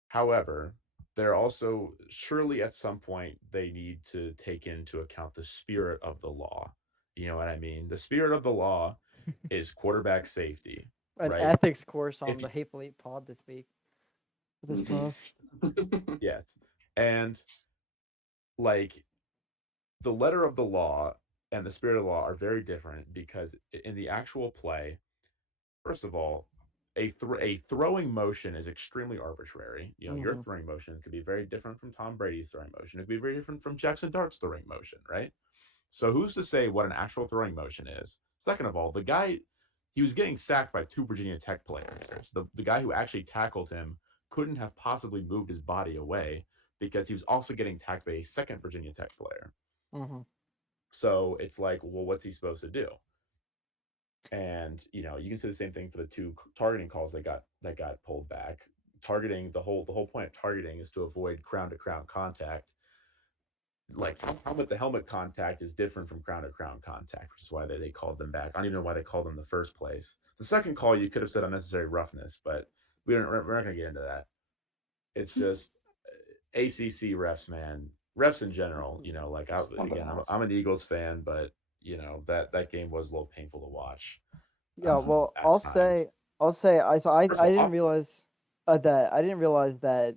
However, they're also surely at some point they need to take into account the spirit of the law. You know what I mean? The spirit of the law is quarterback safety, An right? ethics course on If the you, Hateful Eight pod this week. This Mm-hmm. tough. yes, and like the letter of the law and the spirit of the law are very different because in the actual play, first of all, a throwing motion is extremely arbitrary. You know, your Mhm. throwing motion could be very different from Tom Brady's throwing motion. It could be very different from Jackson Dart's throwing motion, right? So who's to say what an actual throwing motion is? Second of all, the guy he was getting sacked by two Virginia Tech players. The guy who actually tackled him couldn't have possibly moved his body away because he was also getting tackled by a second Virginia Tech player. Mhm. So it's like, well, what's he supposed to do? And you know, you can say the same thing for the two targeting calls that got pulled back. Targeting the whole point of targeting is to avoid crown to crown contact. Like helmet to helmet contact is different from crown to crown contact, which is why they called them back. I don't even know why they called them in the first place. The second call you could have said unnecessary roughness, but we're not going to get into that. It's just ACC refs, man. Refs in general, you know, like Something again, else. I'm an Eagles fan, but you know that game was a little painful to watch Yeah, well, at I'll times. say, I'll say, First I of didn't all, realize that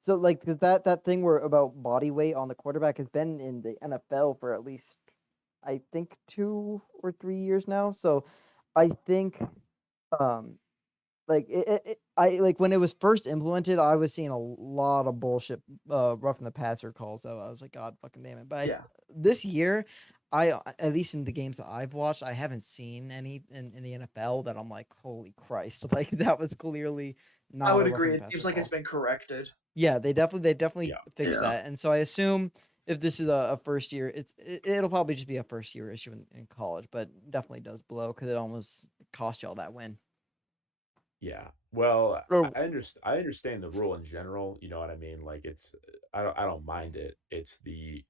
so like that thing where about body weight on the quarterback has been in the NFL for at least I think 2 or 3 years now. So I think um like I like when it was first implemented, I was seeing a lot of bullshit roughing the passer calls. So I was like, God fucking damn it! But Yeah. this year, at least in the games that I've watched, I haven't seen any in the NFL that I'm like, holy Christ! Like that was clearly I not a would roughing agree. the It seems passer like it's call. been corrected. Yeah, they definitely Yeah, fixed Yeah. that, and so I assume if this is a first year, it'll probably just be a first year issue in college, but definitely does blow because it almost cost y'all that win. yeah. Well, Or I understand the rule in general. You know what I mean? Like it's I don't mind it. It's the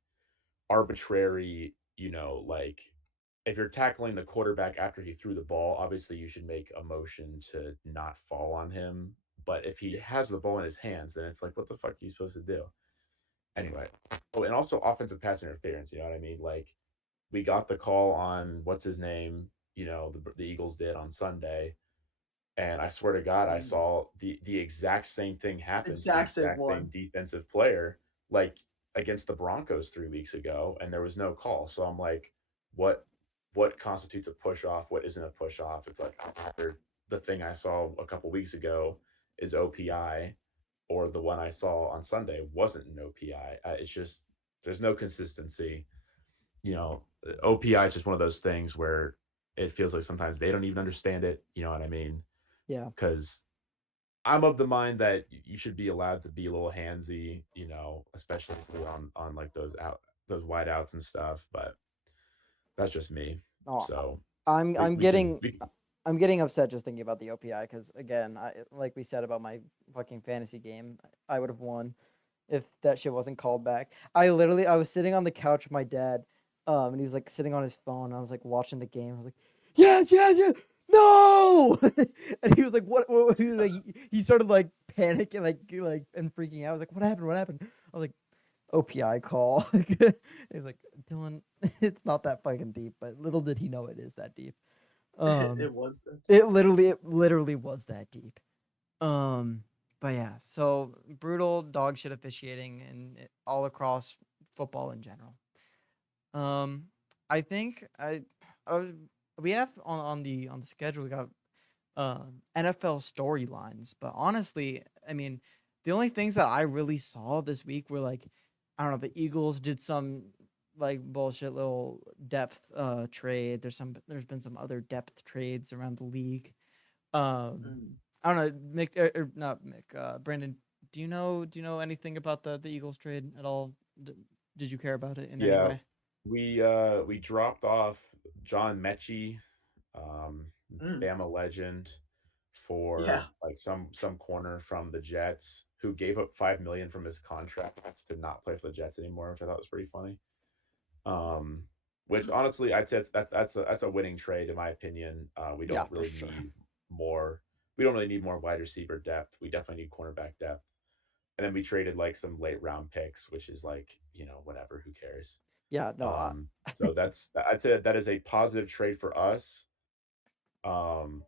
arbitrary, you know, like if you're tackling the quarterback after he threw the ball, obviously you should make a motion to not fall on him. But if he has the ball in his hands, then it's like, what the fuck are you supposed to do? Anyway. Oh, and also offensive pass interference. You know what I mean? Like we got the call on what's his name. You know, the Eagles did on Sunday, and I swear to God, I saw the exact same thing happen to the Exact same exact same one. defensive player, like against the Broncos 3 weeks ago, and there was no call. So I'm like, what what constitutes a push off? What isn't a push off? It's like either the thing I saw a couple weeks ago is OPI, or the one I saw on Sunday wasn't an OPI. It's just there's no consistency. You know, OPI is just one of those things where it feels like sometimes they don't even understand it. You know what I mean? Yeah. Because I'm of the mind that you should be allowed to be a little handsy, especially on like those wide outs and stuff. But that's just me. Oh, So I'm we I'm we can getting we can, I'm getting upset just thinking about the OPI because again, like we said about my fucking fantasy game, I would have won if that shit wasn't called back. I was sitting on the couch with my dad, and he was like sitting on his phone. And I was like watching the game. I was like, yes, yes, yes, no, and he was like, what he, was like, he started like panicking, like and freaking out. I was like, what happened? What happened? I was like, OPI call. He's like, Dylan, it's not that fucking deep, but little did he know it is that deep. It was that. It literally was that deep. Um, but yeah, so brutal dog shit officiating and all across football in general. Um, I think I was, we have on the schedule we got NFL storylines, but honestly, I mean, the only things that I really saw this week were like, I don't know, the Eagles did some like bullshit little depth trade. There's been some other depth trades around the league. Um, Mm. I don't know, Mick or not Mick, Brandon. Do you know anything about the Eagles trade at all? Did you care about it in any yeah, way? we dropped off John Mechie, um, Mm. Bama legend, Yeah. for like some corner from the Jets who gave up 5 million from his contract to not play for the Jets anymore, which I thought was pretty funny. Um, which honestly, I'd say that's a winning trade in my opinion. We Yeah, don't for really sure. need more. We don't really need more wide receiver depth. We definitely need cornerback depth. And then we traded like some late round picks, which is like whatever. Who cares? Yeah, no, So I'd say that is a positive trade for us. Um,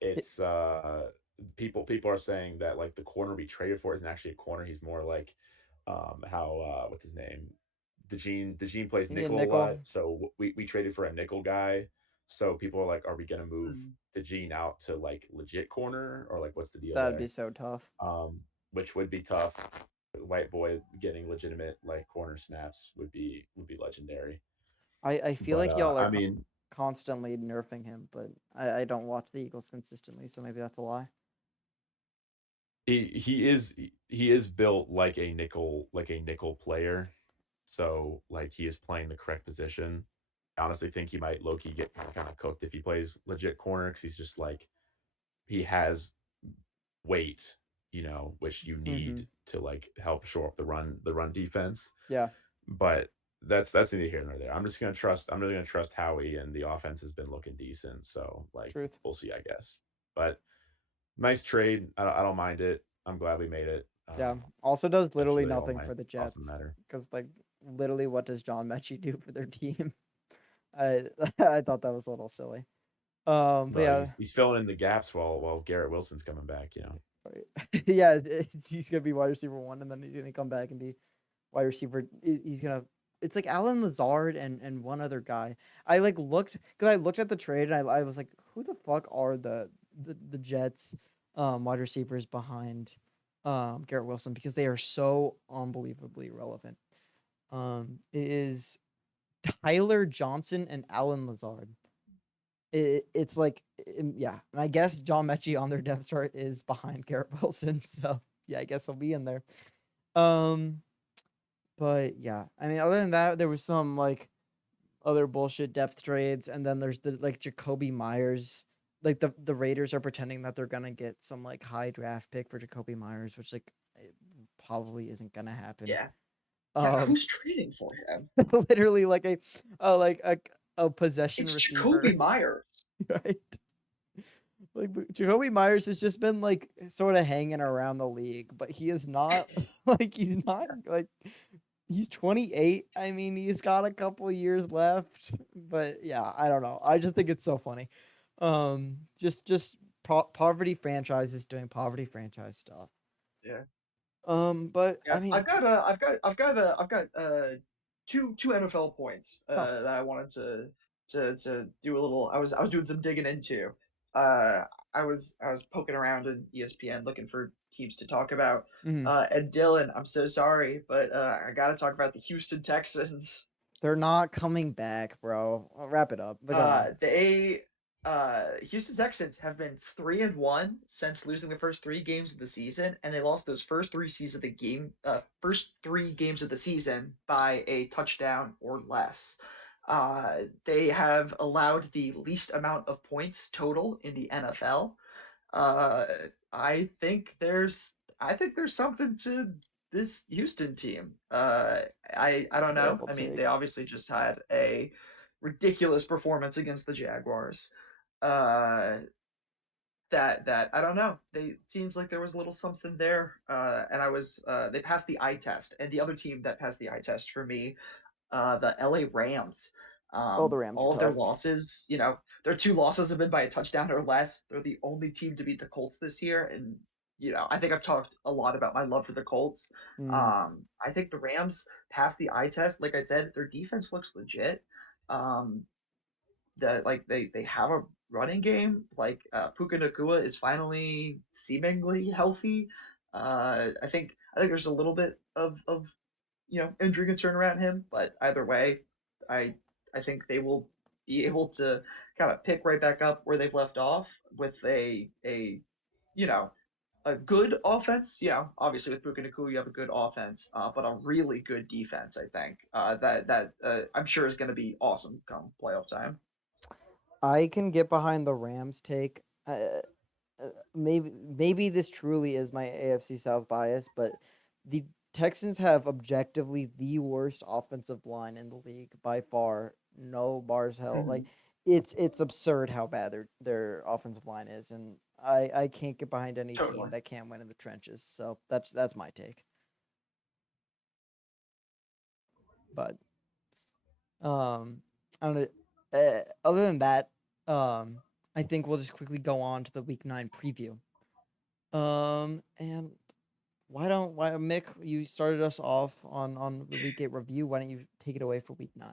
it, it's people are saying that like the corner we traded for isn't actually a corner. He's more like how what's his name? The Gene plays yeah, nickel a nickel. lot, so we traded for a nickel guy. So people are like, are we gonna move Mm. the Gene out to like legit corner, or like what's the deal That'd be there? so tough. Um, which would be tough. White boy getting legitimate like corner snaps would be legendary. I feel But like y'all are I mean, constantly nerfing him, but I don't watch the Eagles consistently, so maybe that's a lie. he is built like a nickel player, so like he is playing the correct position. I honestly think he might low key get kind of cooked if he plays legit corner because he's just like he has weight, which you Mm-hmm. need to like help shore up the run defense. Yeah, But that's neither here nor there. I'm really gonna trust Howie, and the offense has been looking decent. So like truth. we'll see, I guess. But nice trade. I don't mind it. I'm glad we made it. Yeah. Also does That's literally really all nothing my for the thoughts on the Jets matter. because like literally what does John Mechie do for their team? I I thought that was a little silly. But Well, yeah, he's filling in the gaps while Garrett Wilson's coming back. right. Yeah, he's gonna be wide receiver one, and then he's gonna come back and be wide receiver. He's gonna. It's like Alan Lazard and one other guy. I like looked because I looked at the trade and I was like, who the fuck are the Jets wide receivers behind Garrett Wilson because they are so unbelievably relevant. It is Tyler Johnson and Alan Lazard. It's like yeah, and I guess John Mechie on their depth chart is behind Garrett Wilson, so yeah, I guess he'll be in there. Um, but yeah, I mean, other than that, there was some like other bullshit depth trades, and then there's the like Jacoby Myers. Like the Raiders are pretending that they're gonna get some like high draft pick for Jacoby Myers, which like it probably isn't gonna happen. Yeah. Yeah. Um, Who's trading for him? literally like a possession It's receiver, Jacoby Myers. right? Like Jacoby Myers has just been like sort of hanging around the league, but he is not he's not like he's 28. I mean, he's got a couple years left, but yeah, I don't know. I just think it's so funny. Just poverty franchises doing poverty franchise stuff. Yeah. But I Yeah. mean, I've got two NFL points oh, that I wanted to do a little. I was doing some digging into. Uh, I was poking around in ESPN looking for teams to talk about. mhm. And Dylan, I'm so sorry, but I got to talk about the Houston Texans. They're not coming back, bro. I'll wrap it up. But go on. Houston Texans have been 3-1 since losing the first 3 games of the season, and they lost those first 3 games of the season by a touchdown or less. They have allowed the least amount of points total in the NFL. Uh, I think there's something to this Houston team. I don't know. Terrible I mean, take. they obviously just had a ridiculous performance against the Jaguars. Uh, that I don't know. They seems like there was a little something there. And they passed the eye test, and the other team that passed the eye test for me, the LA Rams. Oh, the Rams are All of their tough. losses, their 2 losses have been by a touchdown or less. They're the only team to beat the Colts this year, and I think I've talked a lot about my love for the Colts. Mm. I think the Rams passed the eye test. Like I said, their defense looks legit. Um, that like they have a running game. Like Puka Nakua is finally seemingly healthy. I think there's a little bit of injury concern around him, but either way, I I think they will be able to kind of pick right back up where they've left off with a you know a good offense. Obviously with Puka Nakua you have a good offense, but a really good defense. I think that I'm sure is going to be awesome come playoff time. I can get behind the Rams take. Maybe this truly is my AFC South bias, but the Texans have objectively the worst offensive line in the league by far. No bars held. Like it's absurd how bad their offensive line is, and I can't get behind any Totally. team that can't win in the trenches. So that's my take. But I don't know. Other than that, I think we'll just quickly go on to the Week 9 preview. And why Mick? You started us off on the Week 8 review. Why don't you take it away for Week 9?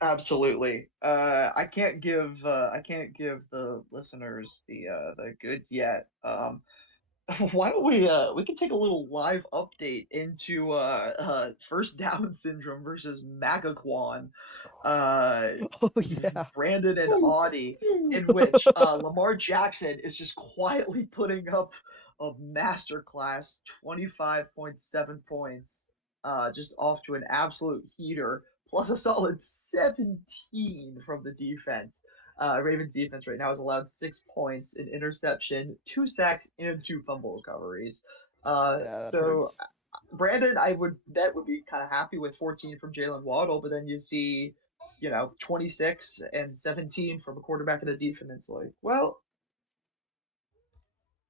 Absolutely. I can't give the listeners the goods yet. Why don't we can take a little live update into first down syndrome versus MAGAquon, Oh yeah. Brandon and Audie, in which Lamar Jackson is just quietly putting up a masterclass 25.7 points, just off to an absolute heater, plus a solid 17 from the defense. Ravens defense right now has allowed 6 points, an interception, 2 sacks, and 2 fumble recoveries. Yeah, that So hurts. Brandon, I would bet would be kind of happy with 14 from Jalen Waddle, but then you see, 26 and 17 from a quarterback and a defense. Like, well,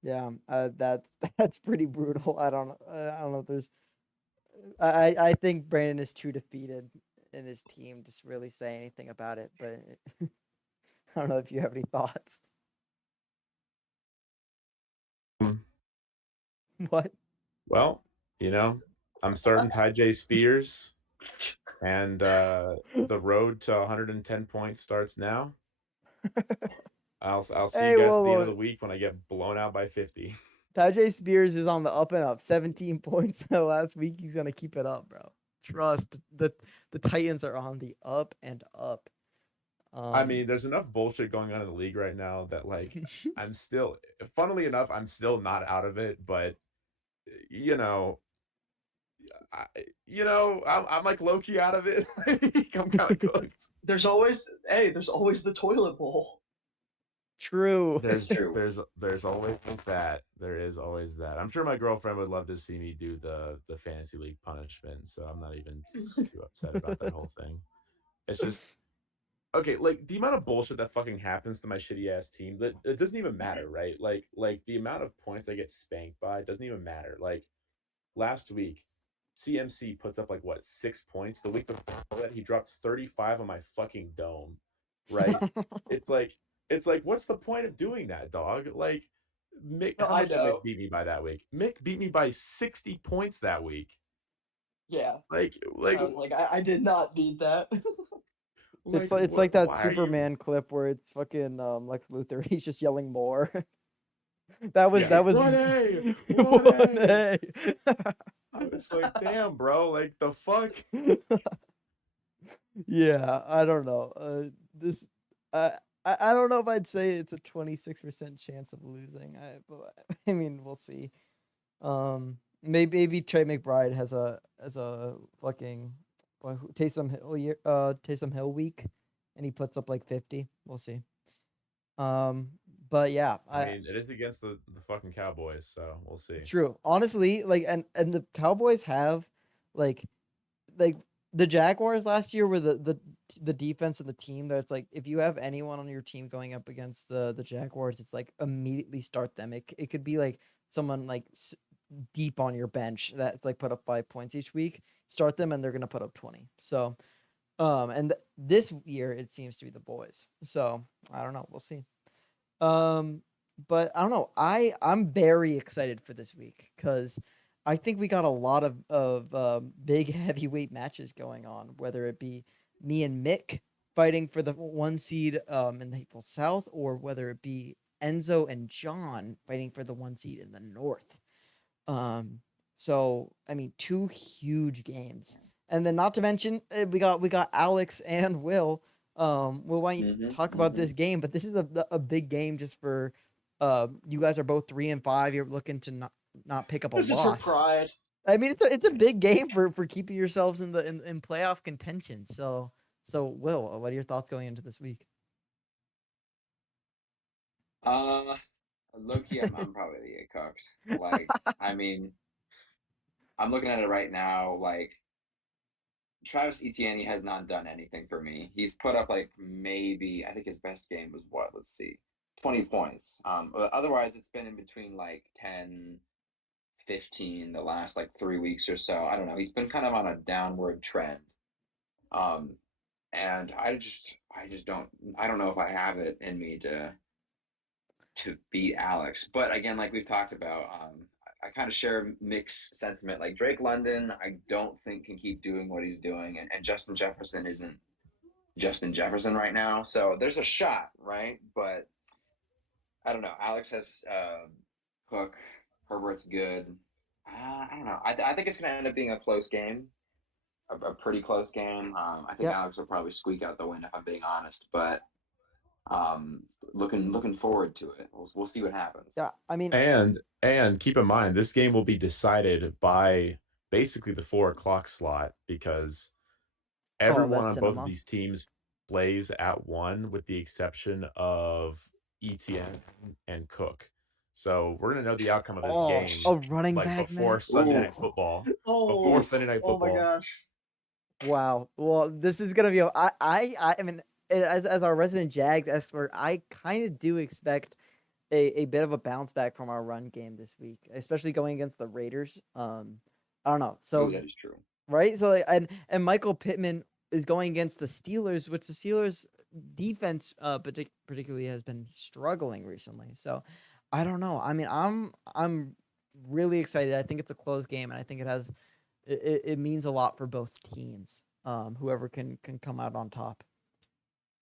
Yeah, that's pretty brutal. I don't know if there's. I think Brandon is too defeated in his team to really say anything about it. But I don't know if you have any thoughts. What? Well, I'm starting Ty J Spears, and the road to 110 points starts now. I'll see Hey, you guys whoa, at the end whoa. of the week when I get blown out by 50. Tajay Spears is on the up and up. 17 points last week. He's gonna keep it up, bro. Trust the Titans are on the up and up. I mean, there's enough bullshit going on in the league right now that I'm still, funnily enough, I'm still not out of it, but I'm like low key out of it. I'm kind of cooked. there's always the toilet bowl. True. That's true. There's always that. There is always that. I'm sure my girlfriend would love to see me do the fantasy league punishment, so I'm not even too upset about that whole thing. It's just okay, like the amount of bullshit that fucking happens to my shitty ass team, that it doesn't even matter, right? Like the amount of points I get spanked by doesn't even matter. Like last week, CMC puts up 6 points. The week before that, he dropped 35 on my fucking dome. Right? it's like what's the point of doing that, dog? Like Mick, No, how I much did know. Mick beat me by that week? Mick beat me by 60 points that week. Yeah. Like I did not need that. It's like that Superman clip where it's fucking Lex Luthor. He's just yelling more. that was 1A! 1A. I was like, damn, bro, like the fuck. Yeah, I don't know. This, uh, I don't know if I'd say it's a 26% chance of losing. But, I mean, we'll see. Maybe Trey McBride has a fucking Taysom Hill week, and he puts up like 50. We'll see. Um, but yeah, I mean, it is against the fucking Cowboys, so we'll see. true. Honestly, like, and the Cowboys have, like, like the Jaguars last year were the defense of the team that's like, if you have anyone on your team going up against the Jaguars, it's like immediately start them. It could be like someone like deep on your bench that's like put up 5 points each week. Start them and they're gonna put up 20. So and this year it seems to be the boys. So I don't know. We'll see. Um, but I don't know. I'm very excited for this week because I think we got a lot of big heavyweight matches going on. Whether it be me and Mick fighting for the 1 seed in the Hateful South, or whether it be Enzo and John fighting for the 1 seed in the North. Um, so I mean, two huge games, and then not to mention we got Alex and Will. Will, why don't you talk about this game? But this is a big game just for you guys are both 3-5. You're looking to not pick up a This is for loss. pride. I mean, it's a big game for keeping yourselves in playoff contention. So Will, what are your thoughts going into this week? Low-key, I'm probably gonna get cooked. Like, I mean, I'm looking at it right now. Like, Travis Etienne has not done anything for me. He's put up like maybe I think his best game was what? Let's see, 20 points. But otherwise, it's been in between like 10, 15 the last like 3 weeks or so. I don't know. He's been kind of on a downward trend. Um, and I just don't know if I have it in me to beat Alex. But again, like we've talked about, I kind of share mixed sentiment. Like Drake London, I don't think can keep doing what he's doing, and Justin Jefferson isn't Justin Jefferson right now. So there's a shot, right? But I don't know. Alex has Hook, Herbert's good. I don't know. I think it's going to end up being a close game, a pretty close game. I think Yeah. Alex will probably squeak out the win if I'm being honest. But um, looking forward to it. We'll see what happens. Yeah, I mean, And keep in mind, this game will be decided by basically the 4 o'clock slot because everyone that's on both of cinema. these teams plays at 1, with the exception of ETN and Cook. So we're gonna know the outcome of this game A running like back before match. Sunday Ooh. Night Football. Oh, Before Sunday Night oh my Football. gosh. Wow. Well, this is gonna be. I mean, as our resident Jags expert, I kind of do expect a bit of a bounce back from our run game this week, especially going against the Raiders. I don't know. So That is true. right. So like, and Michael Pittman is going against the Steelers, which the Steelers defense particularly has been struggling recently. So I don't know. I mean, I'm really excited. I think it's a close game, and I think it means a lot for both teams. Whoever can come out on top.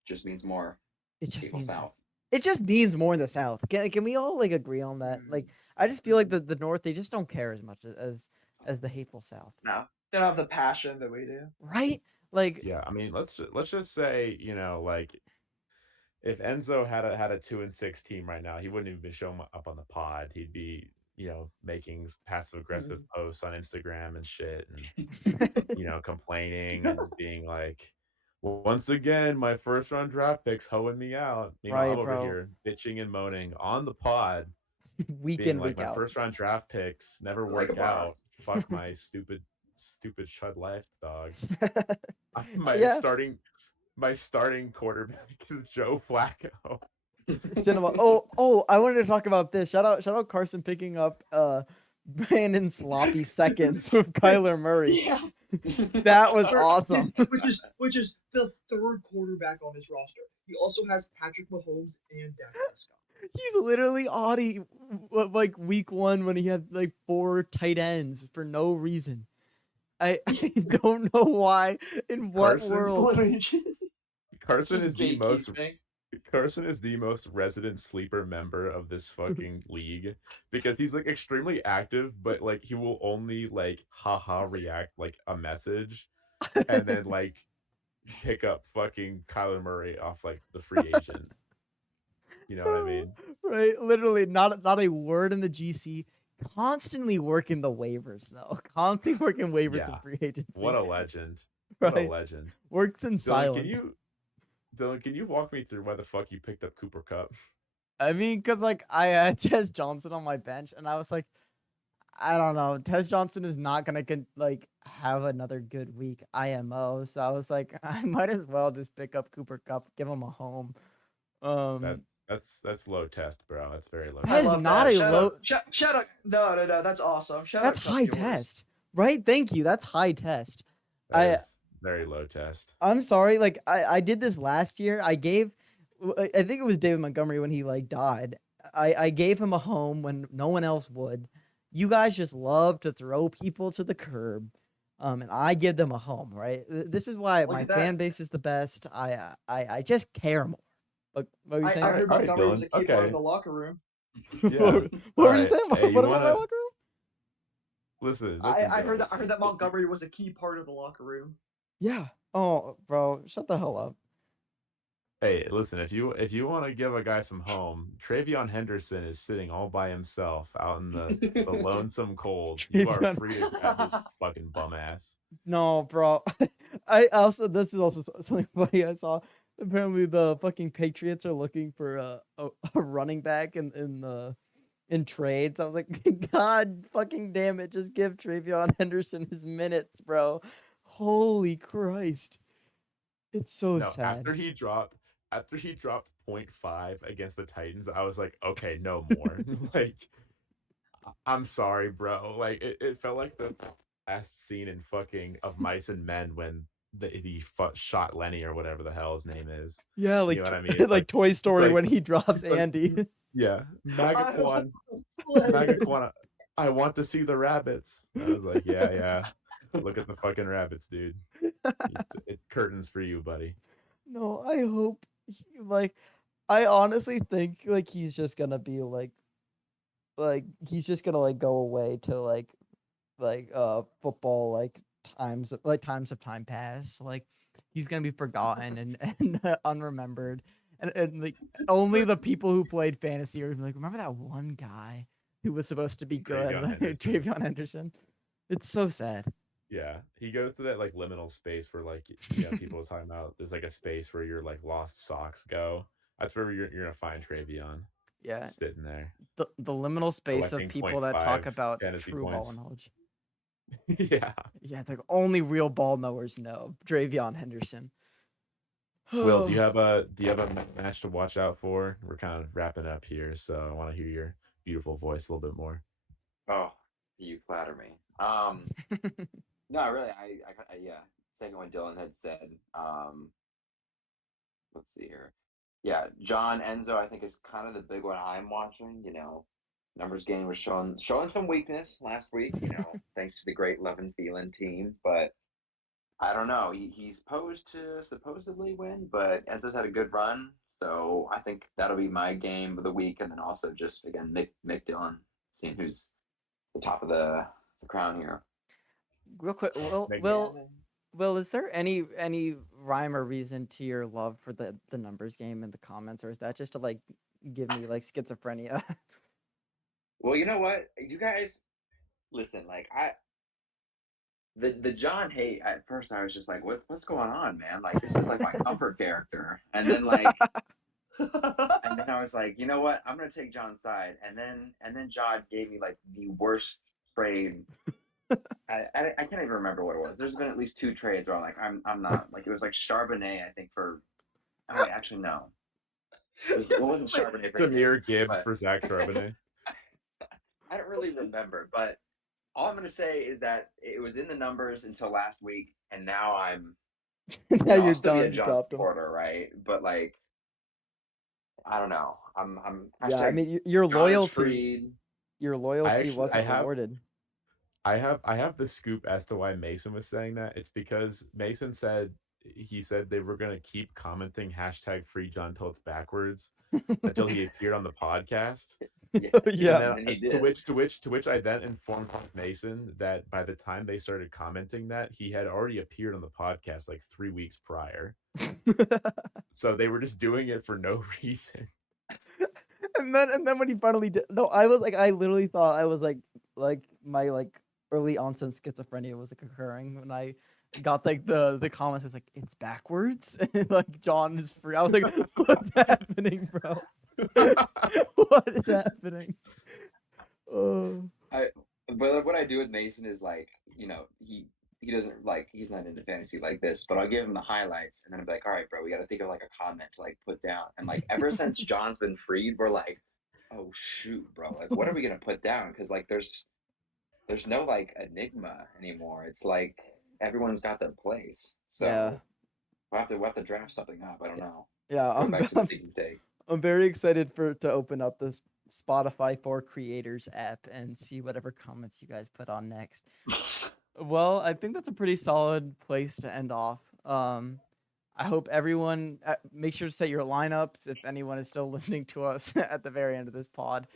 Just means more. It just People means South. it just means more in the South. Can we all like agree on that? Like, I just feel like the North, they just don't care as much as the hateful South. No, they don't have the passion that we do. Right? Like, Yeah, I mean, let's just say, like if Enzo had a 2-6 team right now, he wouldn't even be showing up on the pod. He'd be, making passive aggressive posts on Instagram and shit, and complaining and being like, once again, my first round draft picks hoeing me out. Right, I'm over bro. here bitching and moaning on the pod, week being in, like, week my out. first round draft picks never Like a work out. boss. Fuck my stupid Chud life, dog. Yeah. My starting quarterback is Joe Flacco. Cinema. Oh, I wanted to talk about this. Shout out Carson picking up Brandon sloppy seconds with Kyler Murray. Yeah. That was awesome. Which is the third quarterback on his roster. He also has Patrick Mahomes and Dak Prescott. He's literally Audi like week 1 when he had like 4 tight ends for no reason. I don't know why. In what world? Carson is the most resident sleeper member of this fucking league because he's like extremely active, but like he will only like haha react like a message and then like pick up fucking Kyler Murray off like the free agent. You know what I mean? Right, literally not a word in the GC. Constantly working the waivers though. Constantly working waivers Yeah. and free agency. What a legend. What a Right. legend. Works in Dylan, silence. Dylan, can you walk me through why the fuck you picked up Cooper Kupp? I mean, because like I had Tez Johnson on my bench, and I was like, I don't know, Tez Johnson is not gonna like have another good week IMO. So I was like, I might as well just pick up Cooper Kupp, give him a home. That's low test, bro. That's very low I That test. is love not that. a Shout low. out, shout out. No, that's awesome. Shout out That's Cup high viewers. test, right? Thank you. That's high test. That is very low test. I'm sorry. Like I did this last year. I think it was David Montgomery when he like died. I gave him a home when no one else would. You guys just love to throw people to the curb. And I give them a home, right? This is why Look my at that. fan base is the best. I just care more. What were you saying? I heard All right, Montgomery was Dylan. a key part Okay. in the locker room. Yeah. What were you Alright. saying? Hey, you What about my wanna locker room? listen, I heard Dylan. that Montgomery was a key part of the locker room. Yeah. Oh, bro, shut the hell up. Hey, listen, if you want to give a guy some home, Travion Henderson is sitting all by himself out in the lonesome cold. You are Travion- free to grab his fucking bum ass. No, bro. I also this is also something funny I saw. Apparently, the fucking Patriots are looking for a running back in trades. I was like, God fucking damn it, just give Travion Henderson his minutes, bro. Holy Christ. It's so No, sad. after he dropped 0.5 against the Titans, I was like, okay, no more. Like, I'm sorry, bro. Like, it felt like the last scene in fucking Of Mice and Men when he shot Lenny or whatever the hell his name is. Yeah, You like know what I mean? It's like Toy Story like- when he drops it's like- Andy. Yeah, MAGAquon, I want to see the rabbits. I was like, yeah. Look at the fucking rabbits, dude. It's curtains for you, buddy. No, I hope like I honestly think like he's just gonna be like he's just gonna like go away to football times of time pass. Like he's gonna be forgotten and unremembered. And like only the people who played fantasy are gonna be like, remember that one guy who was supposed to be good, Travion like Henderson. Travion Henderson. It's so sad. Yeah, he goes to that like liminal space where like people are talking about. There's like a space where your like lost socks go. That's where you're gonna find Travion Yeah. sitting there. The liminal space of Collecting people that talk 0.5 about fantasy true points. ball knowledge. Yeah. Yeah, the only real ball knowers know Travion Henderson. Will, do you have a match to watch out for? We're kind of wrapping up here, so I want to hear your beautiful voice a little bit more. Oh, you flatter me. No, really, I yeah. Second what Dylan had said. Let's see here. Yeah, John Enzo, I think is kind of the big one I'm watching. Numbers game was showing some weakness last week. Thanks to the great LovinThielen team, but I don't know. He's posed to supposedly win, but Enzo's had a good run, so I think that'll be my game of the week, and then also just again Mick Dillon, seeing who's the top of the crown here. Real quick, Will, is there any rhyme or reason to your love for the numbers game in the comments, or is that just to like give me like schizophrenia? Well, you know what? You guys listen, like the John hate at first I was just like, what's going on, man? Like this is like my comfort character. And then I was like, you know what? I'm gonna take John's side. And then John gave me like the worst trade. I can't even remember what it was. There's been at least 2 trades where I'm like, I'm not like it was like Charbonnet, I think for oh wait, actually no. It wasn't Charbonnet for Samir Higgs, Gibbs but for Zach Charbonnet. I don't really remember, but all I'm gonna say is that it was in the numbers until last week, and now I'm Now I'll you're still be done. a You John dropped him. supporter, right? But like, I don't know. I'm Yeah, I hashtag mean your John is loyalty. freed. Your loyalty actually- wasn't I have- rewarded. I have the scoop as to why Mason was saying that. It's because Mason said they were gonna keep commenting hashtag free John till it's backwards until he appeared on the podcast. Yeah. And he to did. which I then informed Mason that by the time they started commenting that, he had already appeared on the podcast like 3 weeks prior. So they were just doing it for no reason. And then when he finally did, no, I was like, I literally thought I was like my early onset schizophrenia was like occurring when I got like the comments. It was like, it's backwards, and like John is free. I was like, what's happening, bro? What is happening? Oh, But what I do with Mason is like, he doesn't like, he's not into fantasy like this, but I'll give him the highlights and then I'll be like, all right, bro, we got to think of like a comment to like put down. And like ever since John's been freed, we're like, oh shoot, bro, like what are we gonna put down? Because like there's no like enigma anymore. It's like everyone's got their place. yeah, So we'll have to draft something up. I don't know. yeah. Go back to the thing take. I'm very excited to open up this Spotify for Creators app and see whatever comments you guys put on next. Well, I think that's a pretty solid place to end off. I hope everyone make sure to set your lineups if anyone is still listening to us at the very end of this pod.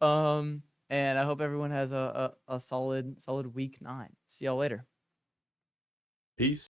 And I hope everyone has a solid week 9. See y'all later. Peace.